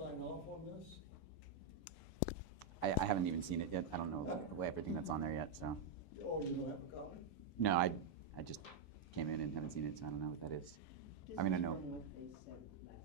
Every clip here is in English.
sign off on this? I haven't even seen it yet. I don't know everything that's on there yet, so. Oh, you don't have a copy? No, I just came in and haven't seen it, so I don't know what that is. I mean, I know. What they said last time.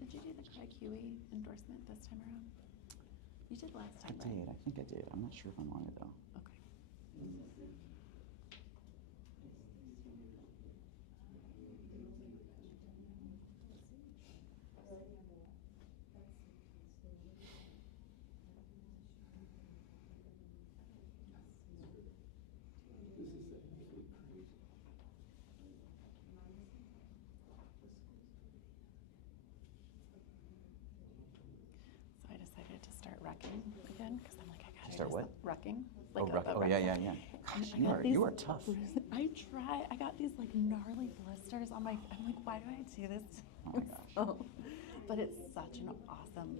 Did you do the Craig Huey endorsement this time around? You did last I time, right? did. I think I did. I'm not sure if I'm on it, though. Okay. So I decided to start wrecking again because I'm like, I gotta Start do what? some wrecking. Oh, Like oh yeah, yeah, yeah. And Gosh, I got you are these- tough. I try. I got these like gnarly blisters on my. I'm like, why do I do this? Oh my gosh. So- but it's such an awesome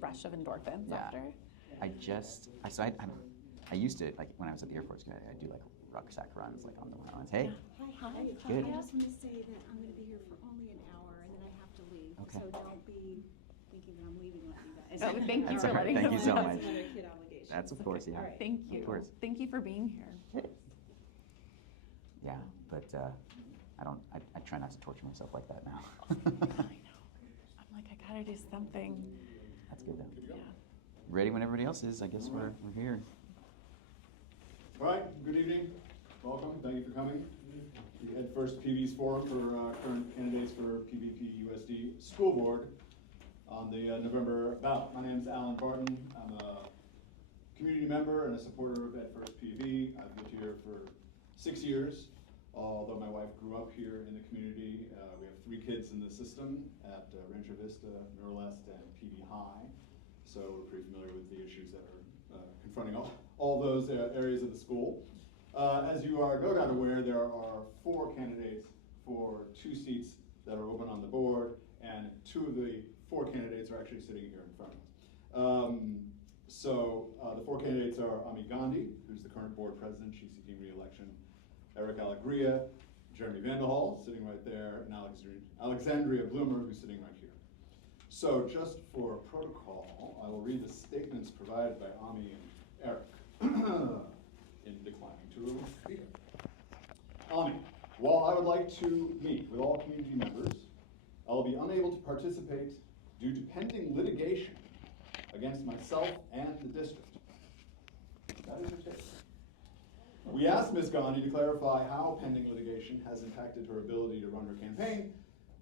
rush of endorphins Yeah. after. I used to, like, when I was at the Air Force, I do like rucksack runs, like on the mountains. Hey, Hi. Good. I just want to say that I'm going to be here for only an hour and then I have to leave. Okay. So don't be thinking that I'm leaving without you guys. Oh, thank you That's for all right. letting Thank us you so know. much. That's another kid obligation. That's of course, yeah. All right. Thank you. Of course. Thank you for being here. Yeah, but I try not to torture myself like that now. I know. I'm like, I gotta do something. That's good, though. Yeah. Ready when everybody else is. I guess we're here. All right, good evening. Welcome. Thank you for coming. The EdfirstPV's forum for current candidates for PVPUSD School Board on the November ballot. My name is Alan Barton. I'm a community member and a supporter of EdfirstPV. I've lived here for 6 years, although my wife grew up here in the community. We have 3 kids in the system at Rancho Vista, Norlest, and PV High. So we're pretty familiar with the issues that are confronting all those areas of the school. As you are no doubt aware, there are 4 candidates for 2 seats that are open on the board, and 2 of the 4 candidates are actually sitting here in front of us. The 4 candidates are Ghandi, who's the current board president. She's seeking re-election. Eric Alegria, Jeremy Vanderhal, sitting right there, and Alexandria Blumer, who's sitting right here. So just for protocol, I will read the statements provided by Ami and Eric in declining to be here. Ami, while I would like to meet with all community members, I will be unable to participate due to pending litigation against myself and the district. That is your take. We asked Ms. Ghandi to clarify how pending litigation has impacted her ability to run her campaign,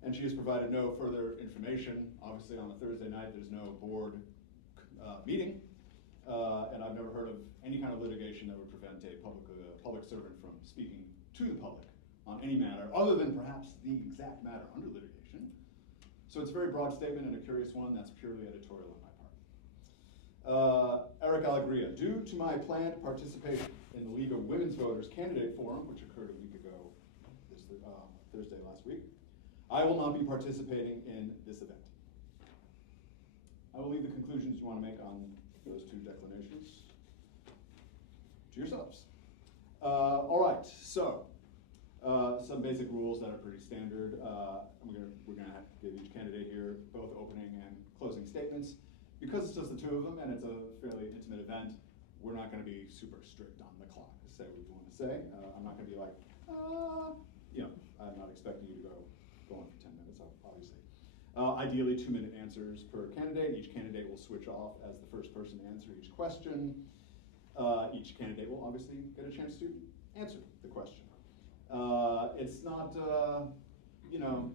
and she has provided no further information. Obviously, on a Thursday night, there's no board meeting, and I've never heard of any kind of litigation that would prevent a public servant from speaking to the public on any matter, other than perhaps the exact matter under litigation. So it's a very broad statement and a curious one that's purely editorial on my part. Eric Alegria, due to my planned participation in the League of Women's Voters Candidate Forum, which occurred a week ago, this Thursday last week, I will not be participating in this event. I will leave the conclusions you want to make on those 2 declarations to yourselves. All right, so some basic rules that are pretty standard. We're gonna have to give each candidate here both opening and closing statements. Because it's just the 2 of them and it's a fairly intimate event, we're not gonna be super strict on the clock to say what you wanna say. I'm not gonna be like, I'm not expecting you to go on for 10 minutes, obviously. Ideally 2-minute answers per candidate. Each candidate will switch off as the first person to answer each question. Each candidate will obviously get a chance to answer the question. It's not,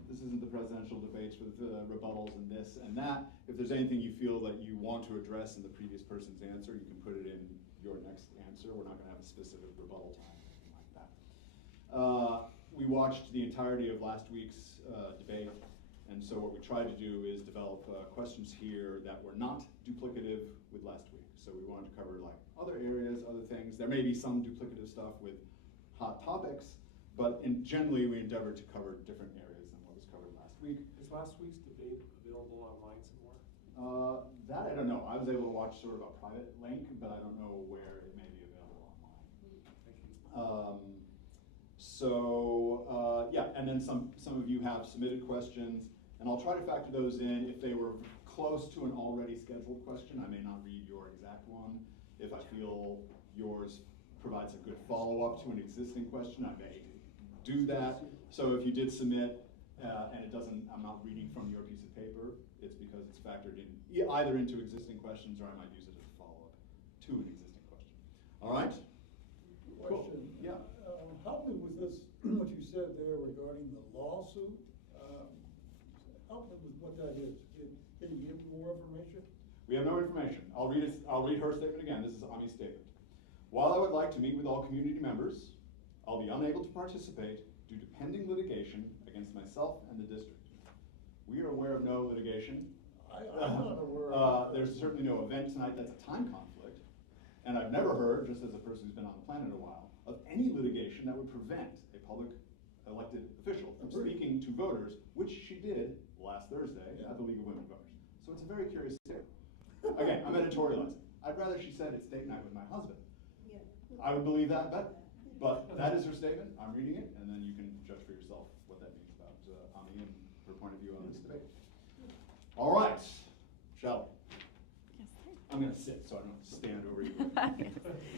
this isn't the presidential debates with rebuttals and this and that. If there's anything you feel that you want to address in the previous person's answer, you can put it in your next answer. We're not gonna have a specific rebuttal time or anything like that. We watched the entirety of last week's debate, and so what we tried to do is develop questions here that were not duplicative with last week. So we wanted to cover like other areas, other things. There may be some duplicative stuff with hot topics, but generally we endeavored to cover different areas than what was covered last week. Is last week's debate available online somewhere? That I don't know. I was able to watch sort of a private link, but I don't know where it may be available online. Thank you. Yeah, and then some of you have submitted questions, and I'll try to factor those in. If they were close to an already scheduled question, I may not read your exact one. If I feel yours provides a good follow-up to an existing question, I may do that. So if you did submit, and it doesn't, I'm not reading from your piece of paper, it's because it's factored in either into existing questions, or I might use it as a follow-up to an existing question. All right? Cool. Question. Yeah. Help me with this, what you said there regarding the lawsuit. Help me with what that is. Can you give me more information? We have no information. I'll read her statement again. This is Ami's statement. While I would like to meet with all community members, I'll be unable to participate due to pending litigation against myself and the district. We are aware of no litigation. I'm not aware of There's certainly no event tonight that's a time conflict. And I've never heard, just as a person who's been on the planet a while, of any litigation that would prevent a public elected official from speaking to voters, which she did last Thursday at the League of Women Voters. So it's a very curious statement. Again, I'm editorializing. I'd rather she said it's date night with my husband. Yeah. I would believe that better. But that is her statement. I'm reading it, and then you can judge for yourself what that means about Ami and her point of view on this debate. All right, shall we? Yes, sir. I'm going to sit so I don't have to stand over you.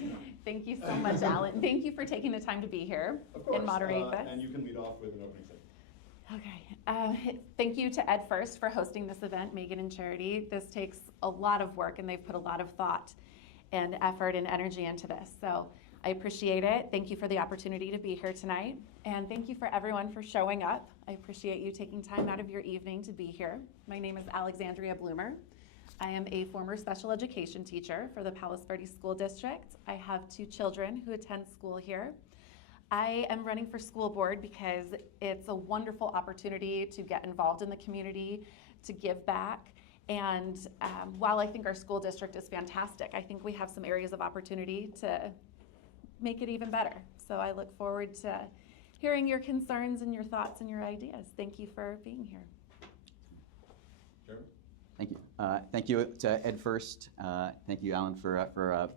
Yes. Thank you so much, Alan. Thank you for taking the time to be here Of course, and moderate this. and you can lead off with an opening statement. Okay. Thank you to EdFirst for hosting this event, Megan and Charity. This takes a lot of work, and they've put a lot of thought and effort and energy into this. So I appreciate it. Thank you for the opportunity to be here tonight. And thank you for everyone for showing up. I appreciate you taking time out of your evening to be here. My name is Alexandria Blumer. I am a former special education teacher for the Palos Verdes School District. I have 2 children who attend school here. I am running for school board because it's a wonderful opportunity to get involved in the community, to give back. And while I think our school district is fantastic, I think we have some areas of opportunity to make it even better. So I look forward to hearing your concerns and your thoughts and your ideas. Thank you for being here. Jeremy? Thank you. Thank you to EdFirst. Thank you, Alan, for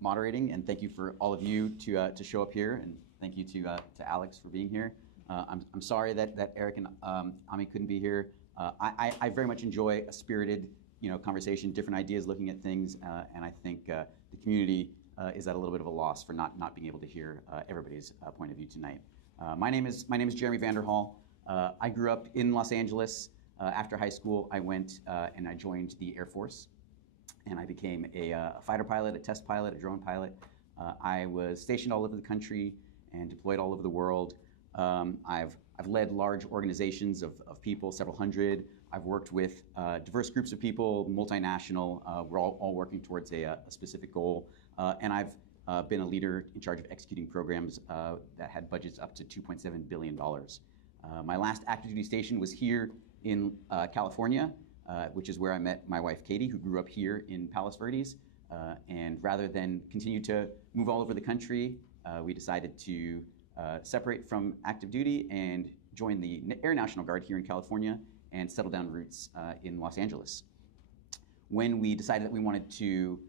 moderating, and thank you for all of you to show up here, and thank you to Alex for being here. I'm sorry that Eric and Ami couldn't be here. I very much enjoy a spirited, conversation, different ideas, looking at things, and I think the community is at a little bit of a loss for not being able to hear everybody's point of view tonight. My name is Jeremy Vanderhal. I grew up in Los Angeles. After high school, I went and I joined the Air Force, and I became a fighter pilot, a test pilot, a drone pilot. I was stationed all over the country and deployed all over the world. I've led large organizations of people, several hundred. I've worked with diverse groups of people, multinational. We're all working towards a specific goal. And I've been a leader in charge of executing programs that had budgets up to $2.7 billion. My last active duty station was here in California, which is where I met my wife, Katie, who grew up here in Palos Verdes. And rather than continue to move all over the country, we decided to separate from active duty and join the Air National Guard here in California and settle down roots in Los Angeles. When we decided that we wanted to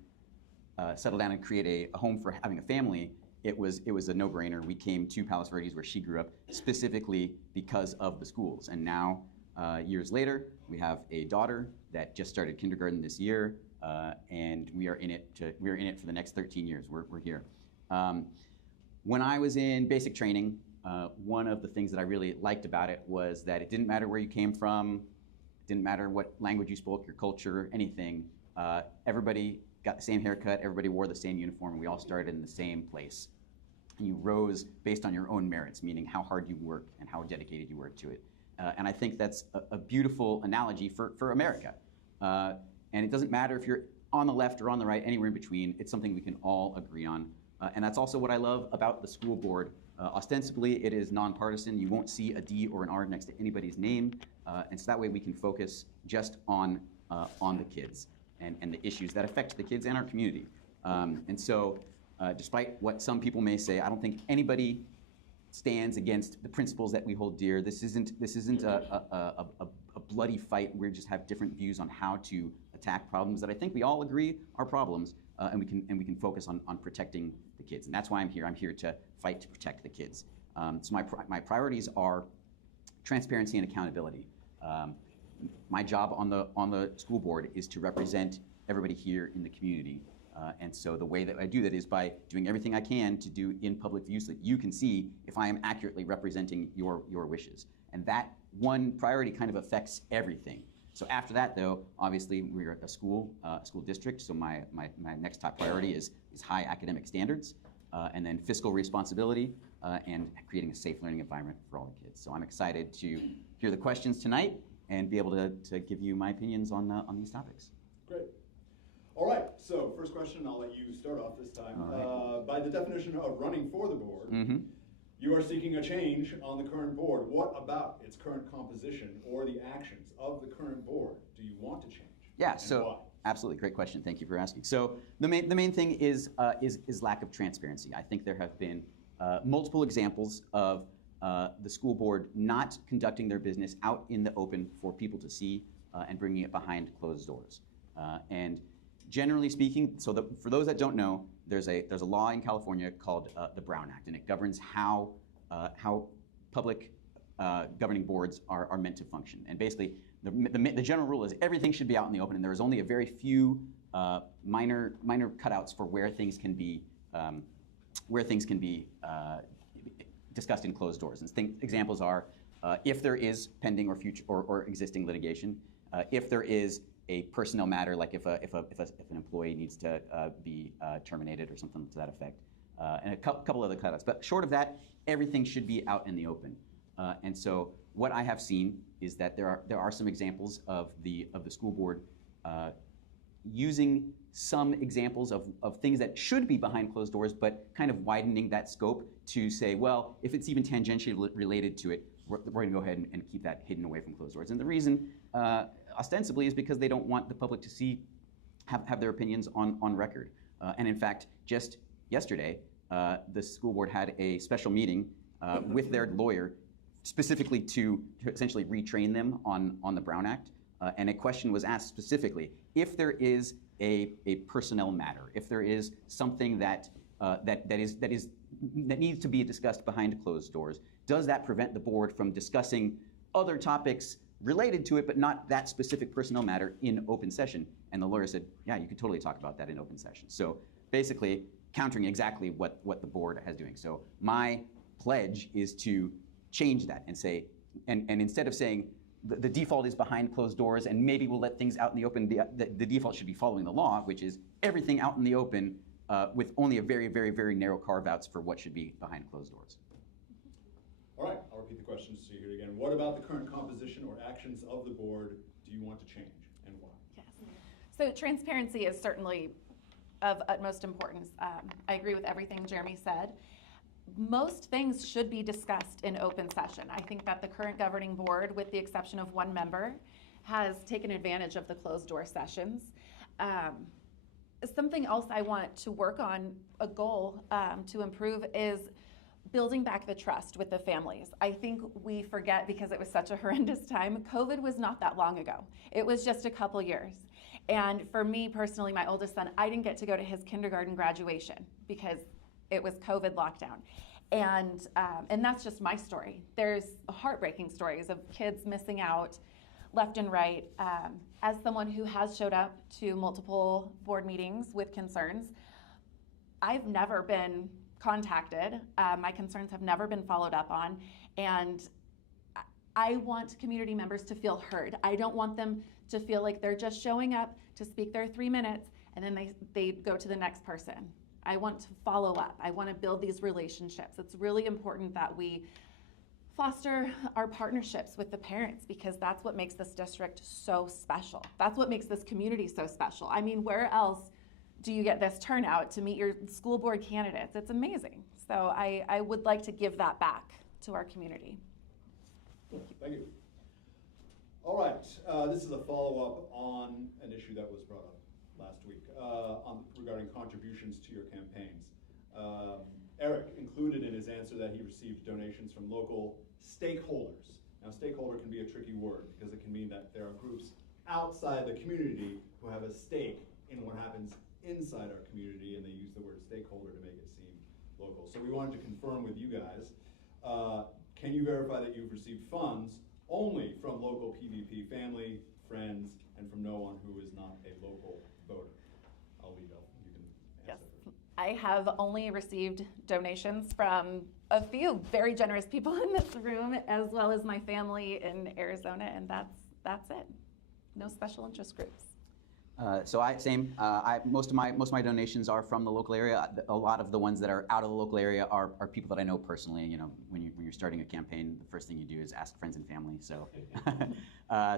settle down and create a home for having a family, it was a no-brainer. We came to Palos Verdes, where she grew up, specifically because of the schools. And now, years later, we have a daughter that just started kindergarten this year, and we are in it for the next 13 years. We're here. When I was in basic training, one of the things that I really liked about it was that it didn't matter where you came from, it didn't matter what language you spoke, your culture, anything. Everybody got the same haircut, everybody wore the same uniform, and we all started in the same place. And you rose based on your own merits, meaning how hard you work and how dedicated you were to it. And I think that's a beautiful analogy for America. And it doesn't matter if you're on the left or on the right, anywhere in between, it's something we can all agree on. And that's also what I love about the school board. Ostensibly, it is nonpartisan. You won't see a D or an R next to anybody's name. And so that way we can focus just on the kids and the issues that affect the kids and our community. And so despite what some people may say, I don't think anybody stands against the principles that we hold dear. This isn't a bloody fight where we just have different views on how to attack problems that I think we all agree are problems, and we can focus on protecting the kids. And that's why I'm here. I'm here to fight to protect the kids. So my priorities are transparency and accountability. My job on the school board is to represent everybody here in the community. And so the way that I do that is by doing everything I can to do in public view so that you can see if I am accurately representing your wishes. And that one priority kind of affects everything. So after that, though, obviously we're a school district, so my next top priority is high academic standards, and then fiscal responsibility, and creating a safe learning environment for all the kids. So I'm excited to hear the questions tonight and be able to give you my opinions on these topics. Great. All right, so first question, I'll let you start off this time. All right. By the definition of running for the board, you are seeking a change on the current board. What about its current composition or the actions of the current board do you want to change? Yeah, and so why? absolutely, great question. Thank you for asking. So the main thing is lack of transparency. I think there have been multiple examples of the school board not conducting their business out in the open for people to see and bringing it behind closed doors. And generally speaking, so for those that don't know, there's a law in California called the Brown Act, and it governs how public governing boards are meant to function. And basically, the general rule is everything should be out in the open, and there is only a very few minor cutouts for where things can be discussed in closed doors. And examples are if there is pending or future or existing litigation, if there is a personnel matter, like if an employee needs to be terminated or something to that effect, and a couple other cutouts. But short of that, everything should be out in the open. And so what I have seen is that there are some examples of the school board using some examples of things that should be behind closed doors, but kind of widening that scope to say, well, if it's even tangentially related to it, we're going to go ahead and keep that hidden away from closed doors. And the reason, ostensibly, is because they don't want the public to have their opinions on record. And in fact, just yesterday, the school board had a special meeting with their lawyer specifically to essentially retrain them on the Brown Act. And a question was asked specifically, if there is a personnel matter, if there is something that needs to be discussed behind closed doors, does that prevent the board from discussing other topics related to it, but not that specific personnel matter in open session? And the lawyer said, yeah, you could totally talk about that in open session. So basically countering exactly what the board has doing. So my pledge is to change that and say, and instead of saying the default is behind closed doors and maybe we'll let things out in the open, the default should be following the law, which is everything out in the open with only a very, very, very narrow carve-outs for what should be behind closed doors. All right, I'll repeat the question so you hear it again. What about the current composition or actions of the board do you want to change and why? Yes. So transparency is certainly of utmost importance. I agree with everything Jeremy said. Most things should be discussed in open session. I think that the current governing board, with the exception of one member, has taken advantage of the closed door sessions. Something else I want to work on, a goal to improve, is building back the trust with the families. I think we forget, because it was such a horrendous time, COVID was not that long ago. It was just a couple years. And for me personally, my oldest son, I didn't get to go to his kindergarten graduation because it was COVID lockdown. And that's just my story. There's heartbreaking stories of kids missing out left and right. As someone who has showed up to multiple board meetings with concerns, I've never been contacted. My concerns have never been followed up on. And I want community members to feel heard. I don't want them to feel like they're just showing up to speak their 3 minutes and then they go to the next person. I want to follow up. I want to build these relationships. It's really important that we foster our partnerships with the parents, because that's what makes this district so special. That's what makes this community so special. I mean, where else do you get this turnout to meet your school board candidates? It's amazing. So I would like to give that back to our community. Thank you. Thank you. All right, this is a follow-up on an issue that was brought up last week regarding contributions to your campaigns. Eric included in his answer that he received donations from local stakeholders Now, stakeholder can be a tricky word because it can mean that there are groups outside the community who have a stake in what happens inside our community, and they use the word stakeholder to make it seem local. So we wanted to confirm with you guys, can you verify that you've received funds only from local PVP family, friends, and from no one who is not a local voter? I'll leave it. You can Yes. answer first. I have only received donations from a few very generous people in this room, as well as my family in Arizona, and that's it. No special interest groups. Most of my donations are from the local area. A lot of the ones that are out of the local area are people that I know personally. You know, when you're starting a campaign, the first thing you do is ask friends and family. So,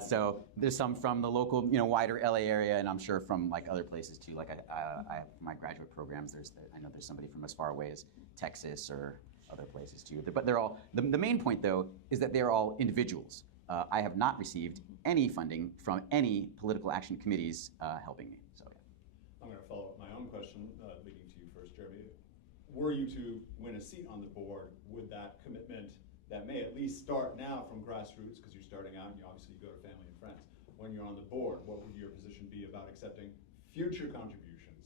so there's some from the local, wider LA area, and I'm sure from like other places too. Like I have my graduate programs. I know there's somebody from as far away as Texas or other places too. But they're all the main point though is that they're all individuals. I have not received any funding from any political action committees helping me. So, yeah. I'm going to follow up my own question, leading to you first, Jeremy. Were you to win a seat on the board, would that commitment that may at least start now from grassroots, because you're starting out and you obviously go to family and friends, when you're on the board, what would your position be about accepting future contributions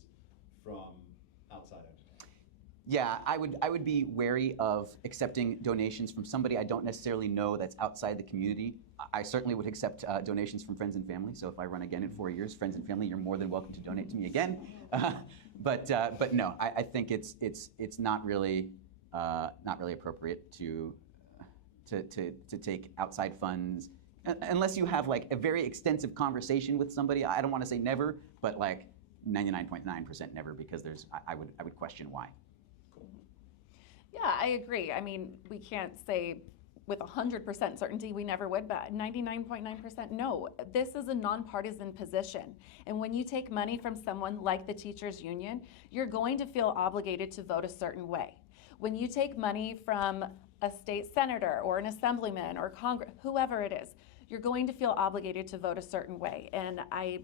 from outside entities? Yeah, I would be wary of accepting donations from somebody I don't necessarily know that's outside the community. I certainly would accept donations from friends and family. So if I run again in 4 years, friends and family, you're more than welcome to donate to me again. But no, I think it's not really appropriate to take outside funds unless you have like a very extensive conversation with somebody. I don't want to say never, but like 99.9% never, because I would question why. Yeah, I agree. I mean, we can't say with 100% certainty we never would, but 99.9% no. This is a nonpartisan position. And when you take money from someone like the teachers union, you're going to feel obligated to vote a certain way. When you take money from a state senator or an assemblyman or Congress, whoever it is, you're going to feel obligated to vote a certain way. And I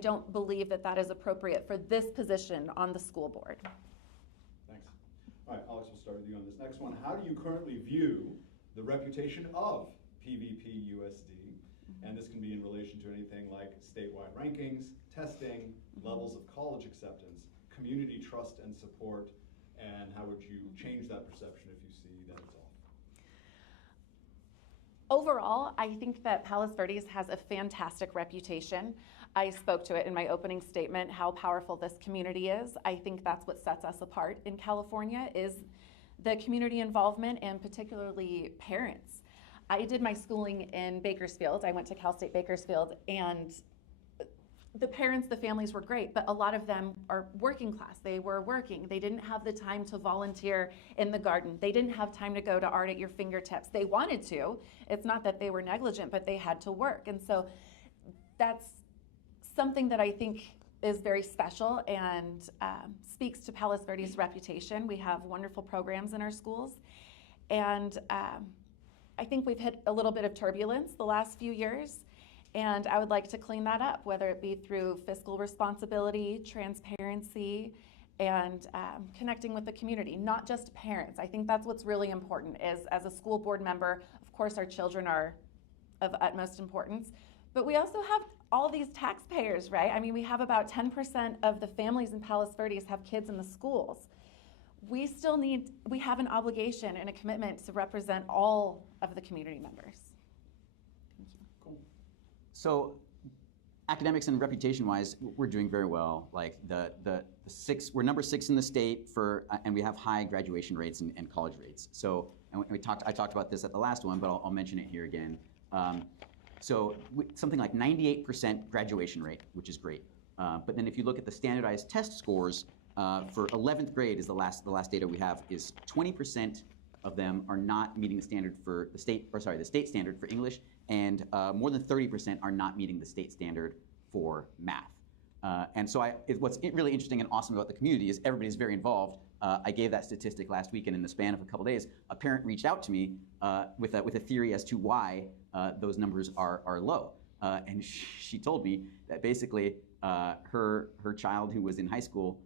don't believe that is appropriate for this position on the school board. All right, Alex, we'll start with you on this next one. How do you currently view the reputation of PVPUSD? And this can be in relation to anything like statewide rankings, testing, levels of college acceptance, community trust and support, and how would you change that perception if you see that it's off? Overall, I think that Palos Verdes has a fantastic reputation. I spoke to it in my opening statement, how powerful this community is. I think that's what sets us apart in California is the community involvement and particularly parents. I did my schooling in Bakersfield. I went to Cal State Bakersfield, and the parents, the families were great, but a lot of them are working class. They were working. They didn't have the time to volunteer in the garden. They didn't have time to go to Art at Your Fingertips. They wanted to. It's not that they were negligent, but they had to work. And so that's something that I think is very special and speaks to Palos Verdes' reputation. We have wonderful programs in our schools. And I think we've hit a little bit of turbulence the last few years. And I would like to clean that up, whether it be through fiscal responsibility, transparency, and connecting with the community, not just parents. I think that's what's really important is, as a school board member, of course our children are of utmost importance, but we also have all these taxpayers, right? I mean, we have about 10% of the families in Palos Verdes have kids in the schools. We have an obligation and a commitment to represent all of the community members. So academics and reputation-wise, we're doing very well. Like we're number 6 in the state and we have high graduation rates and college rates. So, and I talked about this at the last one, but I'll mention it here again. Something like 98% graduation rate, which is great. But then if you look at the standardized test scores for 11th grade, is the last data we have, is 20% of them are not meeting the standard for the state standard for English, and more than 30% are not meeting the state standard for math. And so what's really interesting and awesome about the community is everybody's very involved. I gave that statistic last week, and in the span of a couple days, a parent reached out to me with a theory as to why those numbers are low. And she told me that basically her child, who was in high school,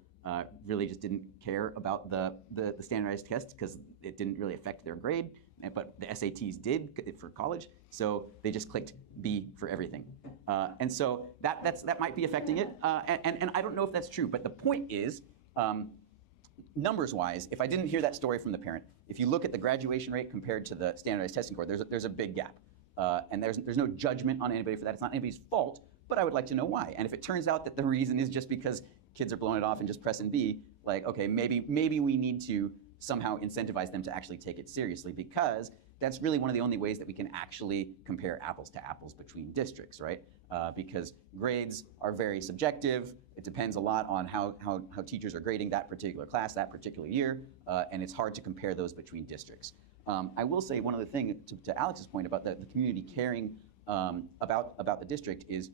really just didn't care about the standardized test because it didn't really affect their grade. but the SATs did for college, so they just clicked B for everything. And so that might be affecting it, and I don't know if that's true, but the point is, numbers-wise, if I didn't hear that story from the parent, if you look at the graduation rate compared to the standardized testing score, there's a big gap. And there's no judgment on anybody for that. It's not anybody's fault, but I would like to know why. And if it turns out that the reason is just because kids are blowing it off and just pressing B, like, okay, maybe we need to somehow incentivize them to actually take it seriously, because that's really one of the only ways that we can actually compare apples to apples between districts, right? Because grades are very subjective. It depends a lot on how teachers are grading that particular class, that particular year, and it's hard to compare those between districts. I will say one other thing to Alex's point about the community caring about the district is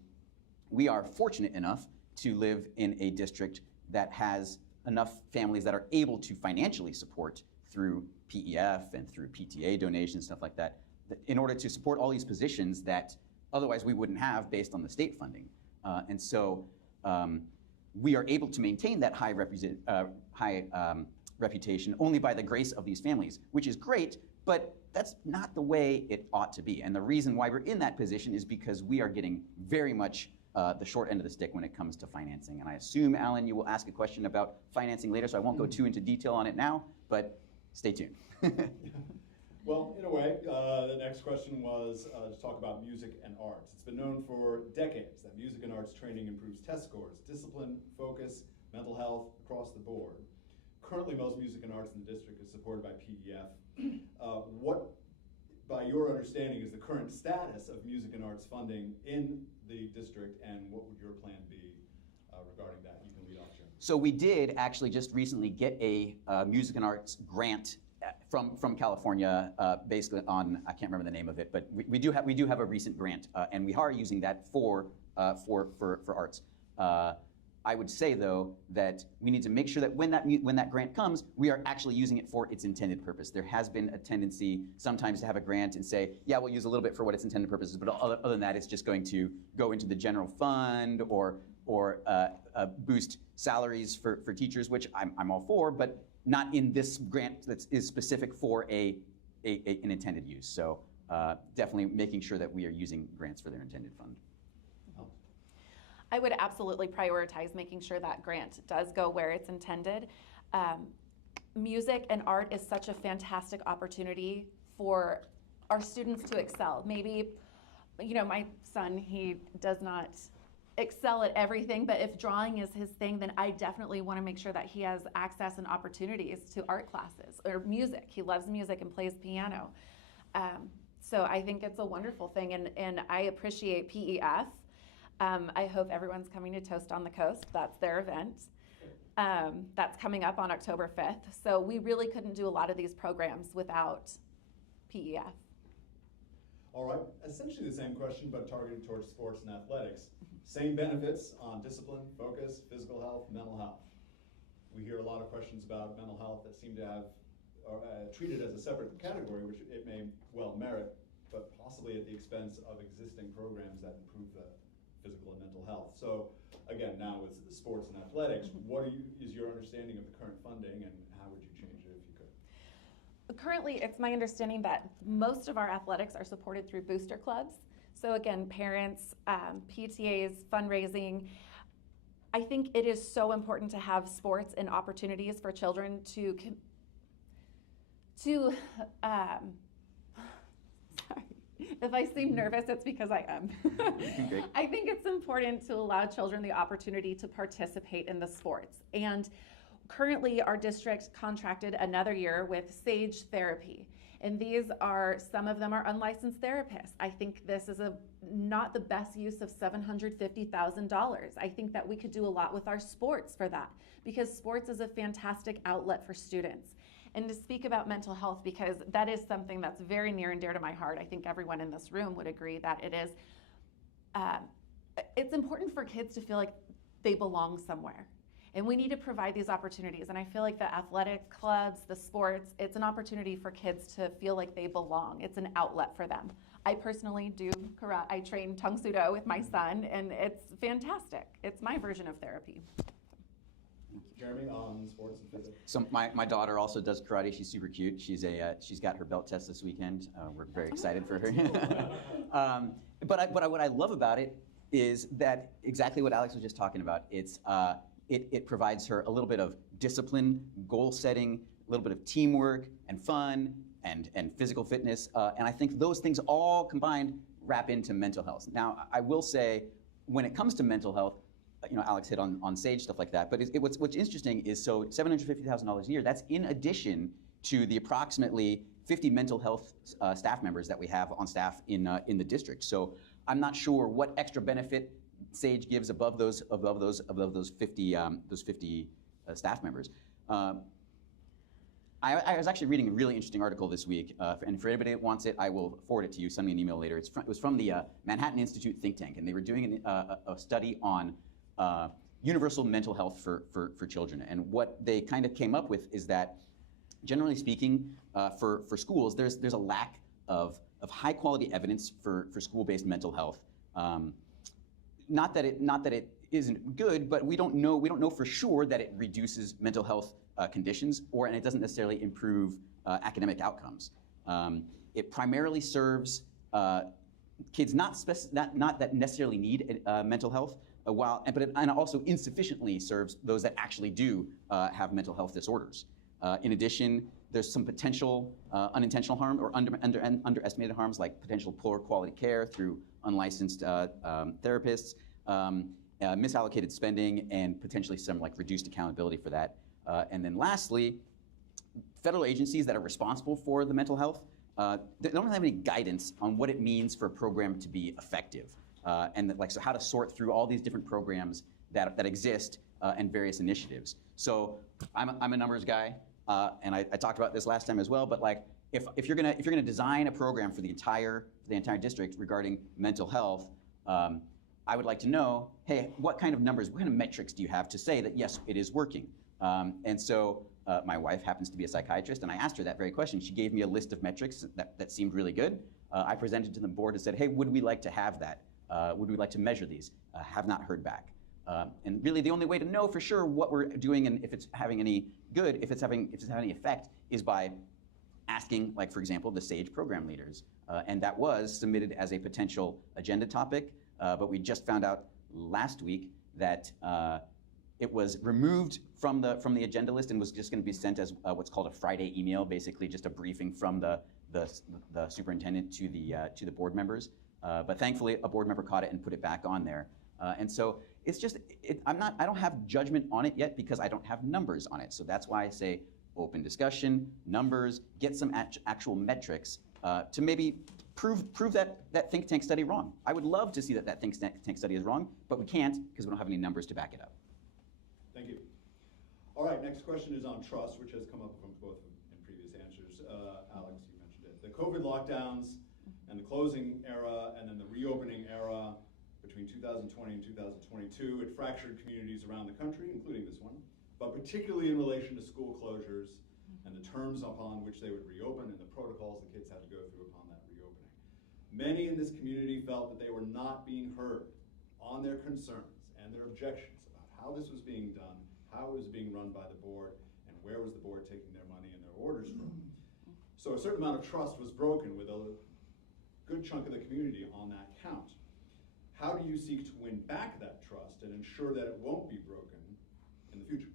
we are fortunate enough to live in a district that has enough families that are able to financially support through PEF and through PTA donations, stuff like that, in order to support all these positions that otherwise we wouldn't have based on the state funding. And so we are able to maintain that high reputation only by the grace of these families, which is great, but that's not the way it ought to be. And the reason why we're in that position is because we are getting very much the short end of the stick when it comes to financing. And I assume, Alan, you will ask a question about financing later, so I won't go too into detail on it now, but stay tuned. Well, in a way, the next question was to talk about music and arts. It's been known for decades that music and arts training improves test scores, discipline, focus, mental health across the board. Currently, most music and arts in the district is supported by PEF. What, by your understanding, is the current status of music and arts funding in the district, and what would your plan be regarding that? You can lead off, Jim. So we did actually just recently get a music and arts grant from California, basically on, I can't remember the name of it, but we do have a recent grant, and we are using that for arts. I would say, though, that we need to make sure that when that grant comes, we are actually using it for its intended purpose. There has been a tendency sometimes to have a grant and say, yeah, we'll use a little bit for what its intended purpose is, but other than that, it's just going to go into the general fund or boost salaries for teachers, which I'm all for, but not in this grant that is specific for an intended use. So definitely making sure that we are using grants for their intended fund. I would absolutely prioritize making sure that grant does go where it's intended. Music and art is such a fantastic opportunity for our students to excel. Maybe, my son, he does not excel at everything, but if drawing is his thing, then I definitely want to make sure that he has access and opportunities to art classes or music. He loves music and plays piano. So I think it's a wonderful thing, and I appreciate PEF. I hope everyone's coming to Toast on the Coast. That's their event. That's coming up on October 5th. So we really couldn't do a lot of these programs without PEF. All right, essentially the same question, but targeted towards sports and athletics. Same benefits on discipline, focus, physical health, mental health. We hear a lot of questions about mental health that seem to have treated as a separate category, which it may well merit, but possibly at the expense of existing programs that improve the physical and mental health. So again, now with sports and athletics, what is your understanding of the current funding, and how would you change it if you could? Currently, it's my understanding that most of our athletics are supported through booster clubs. So again, parents, PTAs, fundraising. I think it is so important to have sports and opportunities for children to sorry. If I seem nervous, it's because I am. I think it's important to allow children the opportunity to participate in the sports. And currently, our district contracted another year with Sage Therapy. And some of them are unlicensed therapists. I think this is not the best use of $750,000. I think that we could do a lot with our sports for that, because sports is a fantastic outlet for students. And to speak about mental health, because that is something that's very near and dear to my heart. I think everyone in this room would agree that it is. It's important for kids to feel like they belong somewhere. And we need to provide these opportunities. And I feel like the athletic clubs, the sports, it's an opportunity for kids to feel like they belong. It's an outlet for them. I personally do karate. I train Tung Sudo with my son, and it's fantastic. It's my version of therapy. Thank you. Jeremy, on sports and physics? So my daughter also does karate. She's super cute. She's got her belt test this weekend. We're very excited for her. But what I love about it is that exactly what Alex was just talking about. It provides her a little bit of discipline, goal setting, a little bit of teamwork and fun and physical fitness. And I think those things all combined wrap into mental health. Now, I will say, when it comes to mental health, Alex hit on SAGE, stuff like that. But what's interesting is, so $750,000 a year, that's in addition to the approximately 50 mental health staff members that we have on staff in the district. So I'm not sure what extra benefit SAGE gives above those 50 staff members. I was actually reading a really interesting article this week, and for anybody that wants it, I will forward it to you. Send me an email later. It was from the Manhattan Institute think tank, and they were doing a study on universal mental health for children. And what they kind of came up with is that, generally speaking, for schools, there's a lack of high quality evidence for school-based mental health. Not that it isn't good, but we don't know for sure that it reduces mental health conditions, and it doesn't necessarily improve academic outcomes. It primarily serves kids not that necessarily need mental health, but it also insufficiently serves those that actually do have mental health disorders. In addition, there's some potential unintentional harm or underestimated harms, like potential poor quality care through unlicensed therapists, misallocated spending, and potentially some reduced accountability for that. And then lastly, federal agencies that are responsible for the mental health, they don't really have any guidance on what it means for a program to be effective. So how to sort through all these different programs that exist and various initiatives. So I'm a numbers guy, and I talked about this last time as well, but if you're gonna design a program for the entire district regarding mental health, I would like to know, hey, what kind of numbers, what kind of metrics do you have to say that yes, it is working? And so my wife happens to be a psychiatrist, and I asked her that very question. She gave me a list of metrics that seemed really good. I presented to the board and said, hey, would we like to have that? Would we like to measure these? Have not heard back. And really the only way to know for sure what we're doing and if it's having any good, if it's having any effect, is by asking, for example, the SAGE program leaders. And that was submitted as a potential agenda topic, but we just found out last week that it was removed from the agenda list and was just going to be sent as what's called a Friday email, basically just a briefing from the superintendent to the board members. But thankfully, a board member caught it and put it back on there. And so it's just, I don't have judgment on it yet because I don't have numbers on it. So that's why I say open discussion, numbers, get some actual metrics to maybe prove that think tank study wrong. I would love to see that think tank study is wrong, but we can't because we don't have any numbers to back it up. Thank you. All right, next question is on trust, which has come up from both in previous answers. Alex, you mentioned it. The COVID lockdowns and the closing era and then the reopening era between 2020 and 2022, it fractured communities around the country, including this one, but particularly in relation to school closures and the terms upon which they would reopen and the protocols the kids had to go through upon that reopening. Many in this community felt that they were not being heard on their concerns and their objections about how this was being done, how it was being run by the board, and where was the board taking their money and their orders from. So a certain amount of trust was broken with a good chunk of the community on that count. How do you seek to win back that trust and ensure that it won't be broken in the future?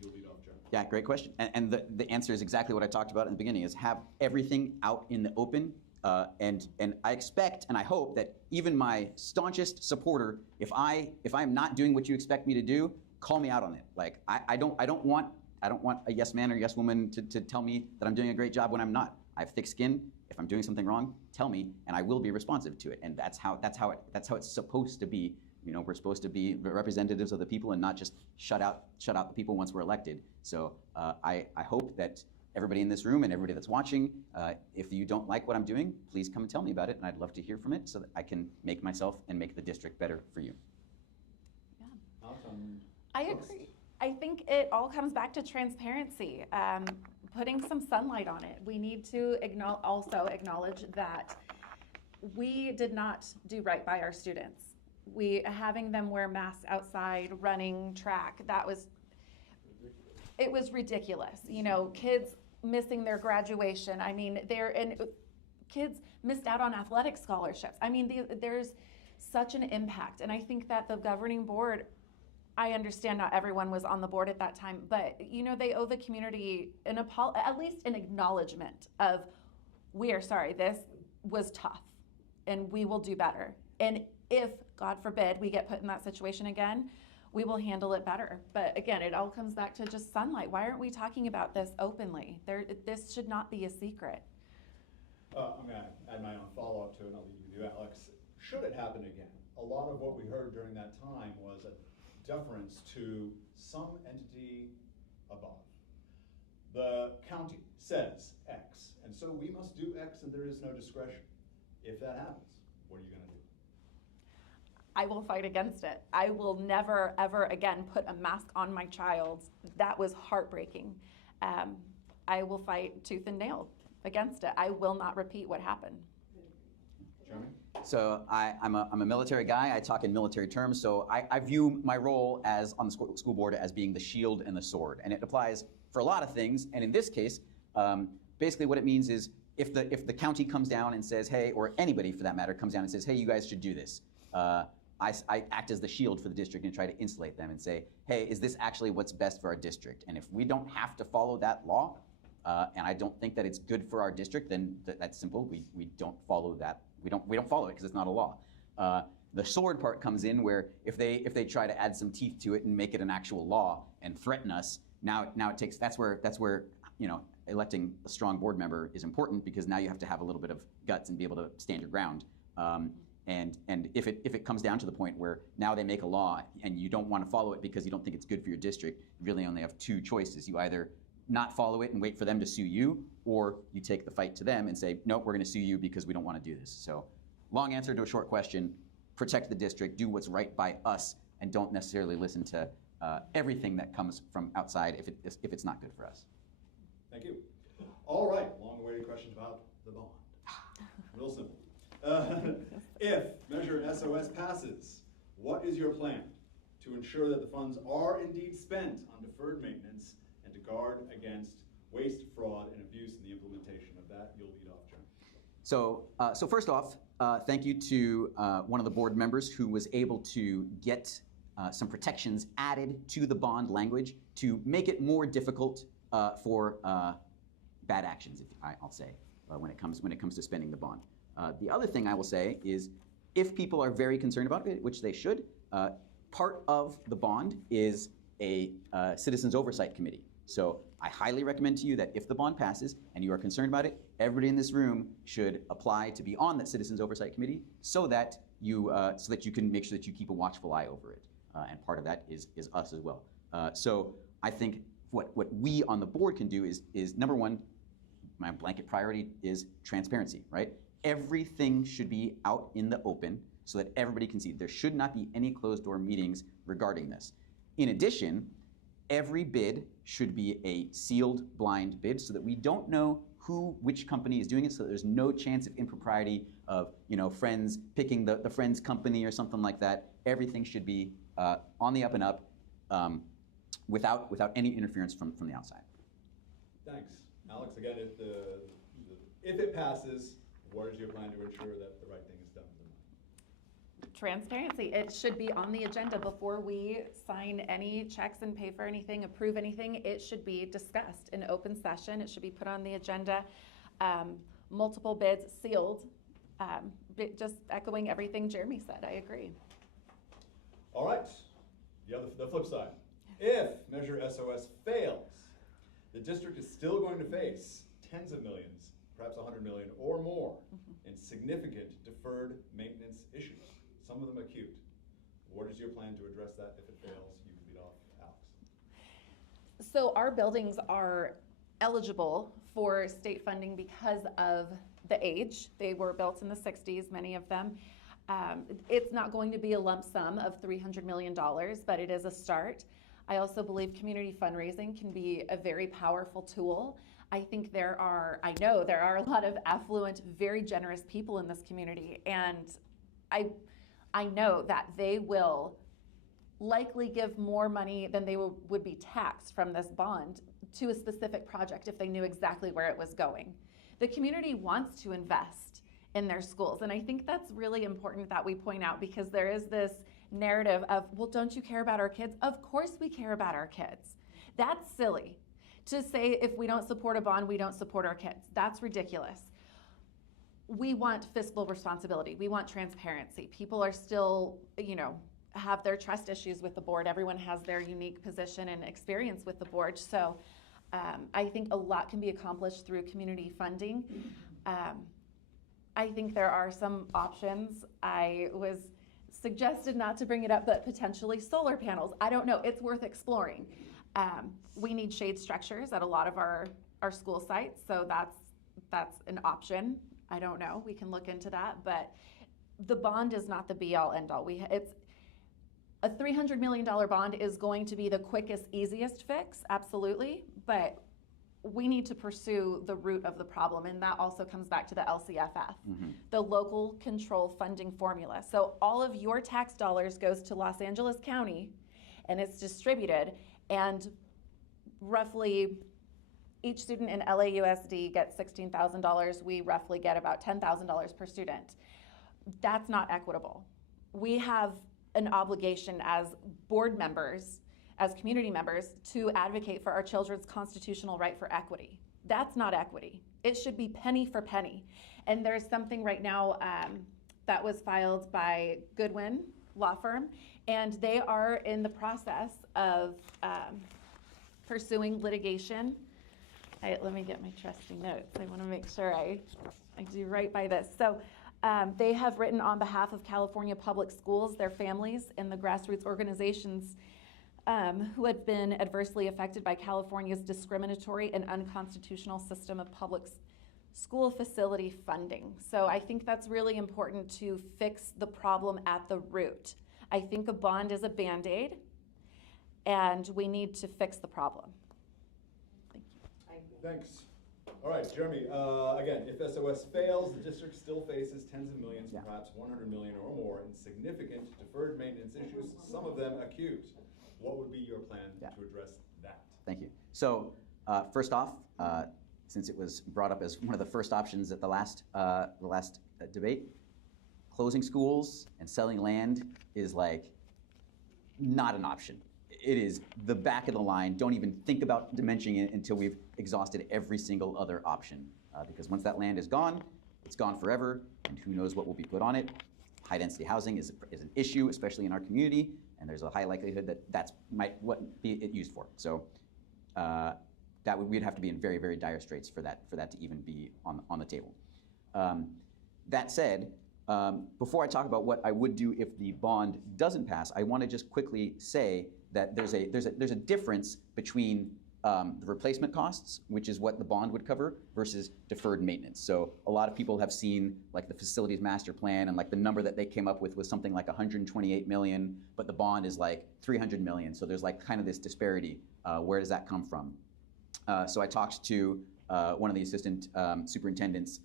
You'll lead off, John. Yeah, great question. And the answer is exactly what I talked about in the beginning, is have everything out in the open. And I expect and I hope that even my staunchest supporter, if I'm not doing what you expect me to do, call me out on it. I don't want a yes man or yes woman to tell me that I'm doing a great job when I'm not. I have thick skin. If I'm doing something wrong, tell me, and I will be responsive to it. And that's how it's supposed to be. We're supposed to be representatives of the people and not just shut out the people once we're elected. So I hope that everybody in this room and everybody that's watching, if you don't like what I'm doing, please come and tell me about it, and I'd love to hear from it so that I can make myself and make the district better for you. Yeah. I agree. I think it all comes back to transparency, putting some sunlight on it. We need to also acknowledge that we did not do right by our students. Having them wear masks outside, running track, that was it was ridiculous. You know, kids missing their graduation. I mean, kids missed out on athletic scholarships. I mean, there's such an impact. And I think that the governing board, I understand not everyone was on the board at that time, but you know, they owe the community at least an acknowledgement of, we are sorry, this was tough and we will do better. And if, God forbid, we get put in that situation again, we will handle it better. But again, it all comes back to just sunlight. Why aren't we talking about this openly? This should not be a secret. I'm going to add my own follow-up to it, and I'll leave it with you, Alex. Should it happen again, a lot of what we heard during that time was a deference to some entity above. The county says X, and so we must do X, and there is no discretion. If that happens, what are you going to do? I will fight against it. I will never, ever again put a mask on my child. That was heartbreaking. I will fight tooth and nail against it. I will not repeat what happened. Jeremy? So I'm a military guy. I talk in military terms. So I view my role as on the school board as being the shield and the sword, and it applies for a lot of things. And in this case, basically what it means is if the county comes down and says, hey, or anybody for that matter comes down and says, hey, you guys should do this. I act as the shield for the district and try to insulate them and say, hey, is this actually what's best for our district? And if we don't have to follow that law, and I don't think that it's good for our district, then that's simple. We don't follow that. We don't follow it because it's not a law. The sword part comes in where if they try to add some teeth to it and make it an actual law and threaten us, now it takes that's where you know, electing a strong board member is important, because now you have to have a little bit of guts and be able to stand your ground. And if it comes down to the point where now they make a law and you don't want to follow it because you don't think it's good for your district, you really only have two choices. You either not follow it and wait for them to sue you, or you take the fight to them and say, nope, we're going to sue you because we don't want to do this. So, long answer to a short question: protect the district, do what's right by us, and don't necessarily listen to everything that comes from outside if it's not good for us. Thank you. All right, long-awaited questions about the bond. Real simple. If Measure SOS passes, what is your plan to ensure that the funds are indeed spent on deferred maintenance and to guard against waste, fraud, and abuse in the implementation of that? You'll lead off, John. So first off, thank you to one of the board members who was able to get some protections added to the bond language to make it more difficult for bad actions, I'll say, when it comes to spending the bond. The other thing I will say is, if people are very concerned about it, which they should, part of the bond is a citizens oversight committee. So I highly recommend to you that if the bond passes and you are concerned about it, everybody in this room should apply to be on that citizens oversight committee, so that you can make sure that you keep a watchful eye over it. And part of that is us as well. So I think what we on the board can do is number one, my blanket priority is transparency, right? Everything should be out in the open so that everybody can see. There should not be any closed door meetings regarding this. In addition, every bid should be a sealed blind bid so that we don't know which company is doing it, so that there's no chance of impropriety of, you know, friends picking the friend's company or something like that. Everything should be on the up and up without any interference from the outside. Thanks. Alex, again, if it passes, what is your plan to ensure that the right thing is done with the money? Transparency. It should be on the agenda before we sign any checks and pay for anything, approve anything. It should be discussed in open session. It should be put on the agenda. Multiple bids, sealed. Just echoing everything Jeremy said. I agree. All right. The flip side. If Measure SOS fails, the district is still going to face tens of millions, perhaps 100 million or more, in significant deferred maintenance issues, some of them acute. What is your plan to address that if it fails? You can lead off, Alex. So our buildings are eligible for state funding because of the age. They were built in the 60s, many of them. It's not going to be a lump sum of $300 million, but it is a start. I also believe community fundraising can be a very powerful tool. I think I know there are a lot of affluent, very generous people in this community, and I know that they will likely give more money than they would be taxed from this bond to a specific project if they knew exactly where it was going. The community wants to invest in their schools, and I think that's really important that we point out, because there is this narrative of, well, don't you care about our kids? Of course we care about our kids. That's silly. To say if we don't support a bond, we don't support our kids. That's ridiculous. We want fiscal responsibility. We want transparency. People are still, have their trust issues with the board. Everyone has their unique position and experience with the board. So I think a lot can be accomplished through community funding. I think there are some options. I was suggested not to bring it up, but potentially solar panels. I don't know. It's worth exploring. We need shade structures at a lot of our school sites, so that's an option. I don't know. We can look into that, but the bond is not the be-all, end-all. It's a $300 million bond is going to be the quickest, easiest fix, absolutely, but we need to pursue the root of the problem, and that also comes back to the LCFF, the local control funding formula. So all of your tax dollars goes to Los Angeles County, and it's distributed, and roughly each student in LAUSD gets $16,000. We roughly get about $10,000 per student. That's not equitable. We have an obligation as board members, as community members, to advocate for our children's constitutional right for equity. That's not equity. It should be penny for penny. And there's something right now that was filed by Goodwin Law Firm, and they are in the process of pursuing litigation. Let me get my trusty notes. I want to make sure I do right by this. So they have written on behalf of California public schools, their families, and the grassroots organizations who had been adversely affected by California's discriminatory and unconstitutional system of public school facility funding. So I think that's really important to fix the problem at the root. I think a bond is a Band-Aid, and we need to fix the problem. Thank you. I agree. Thanks. All right, Jeremy, again, if SOS fails, the district still faces tens of millions, perhaps 100 million or more in significant deferred maintenance issues, some of them acute. What would be your plan to address that? Thank you. So first off, since it was brought up as one of the first options at the last debate, closing schools and selling land is like not an option. It is the back of the line. Don't even think about mentioning it until we've exhausted every single other option. Because once that land is gone, it's gone forever, and who knows what will be put on it. High density housing is an issue, especially in our community, and there's a high likelihood that that's what be it used for. So we'd have to be in very, very dire straits for that to even be on the table. That said, before I talk about what I would do if the bond doesn't pass, I want to just quickly say that there's a difference between the replacement costs, which is what the bond would cover, versus deferred maintenance. So a lot of people have seen like the facilities master plan, and like the number that they came up with was something like 128 million, but the bond is like 300 million. So there's like kind of this disparity. Where does that come from? So I talked to one of the assistant superintendents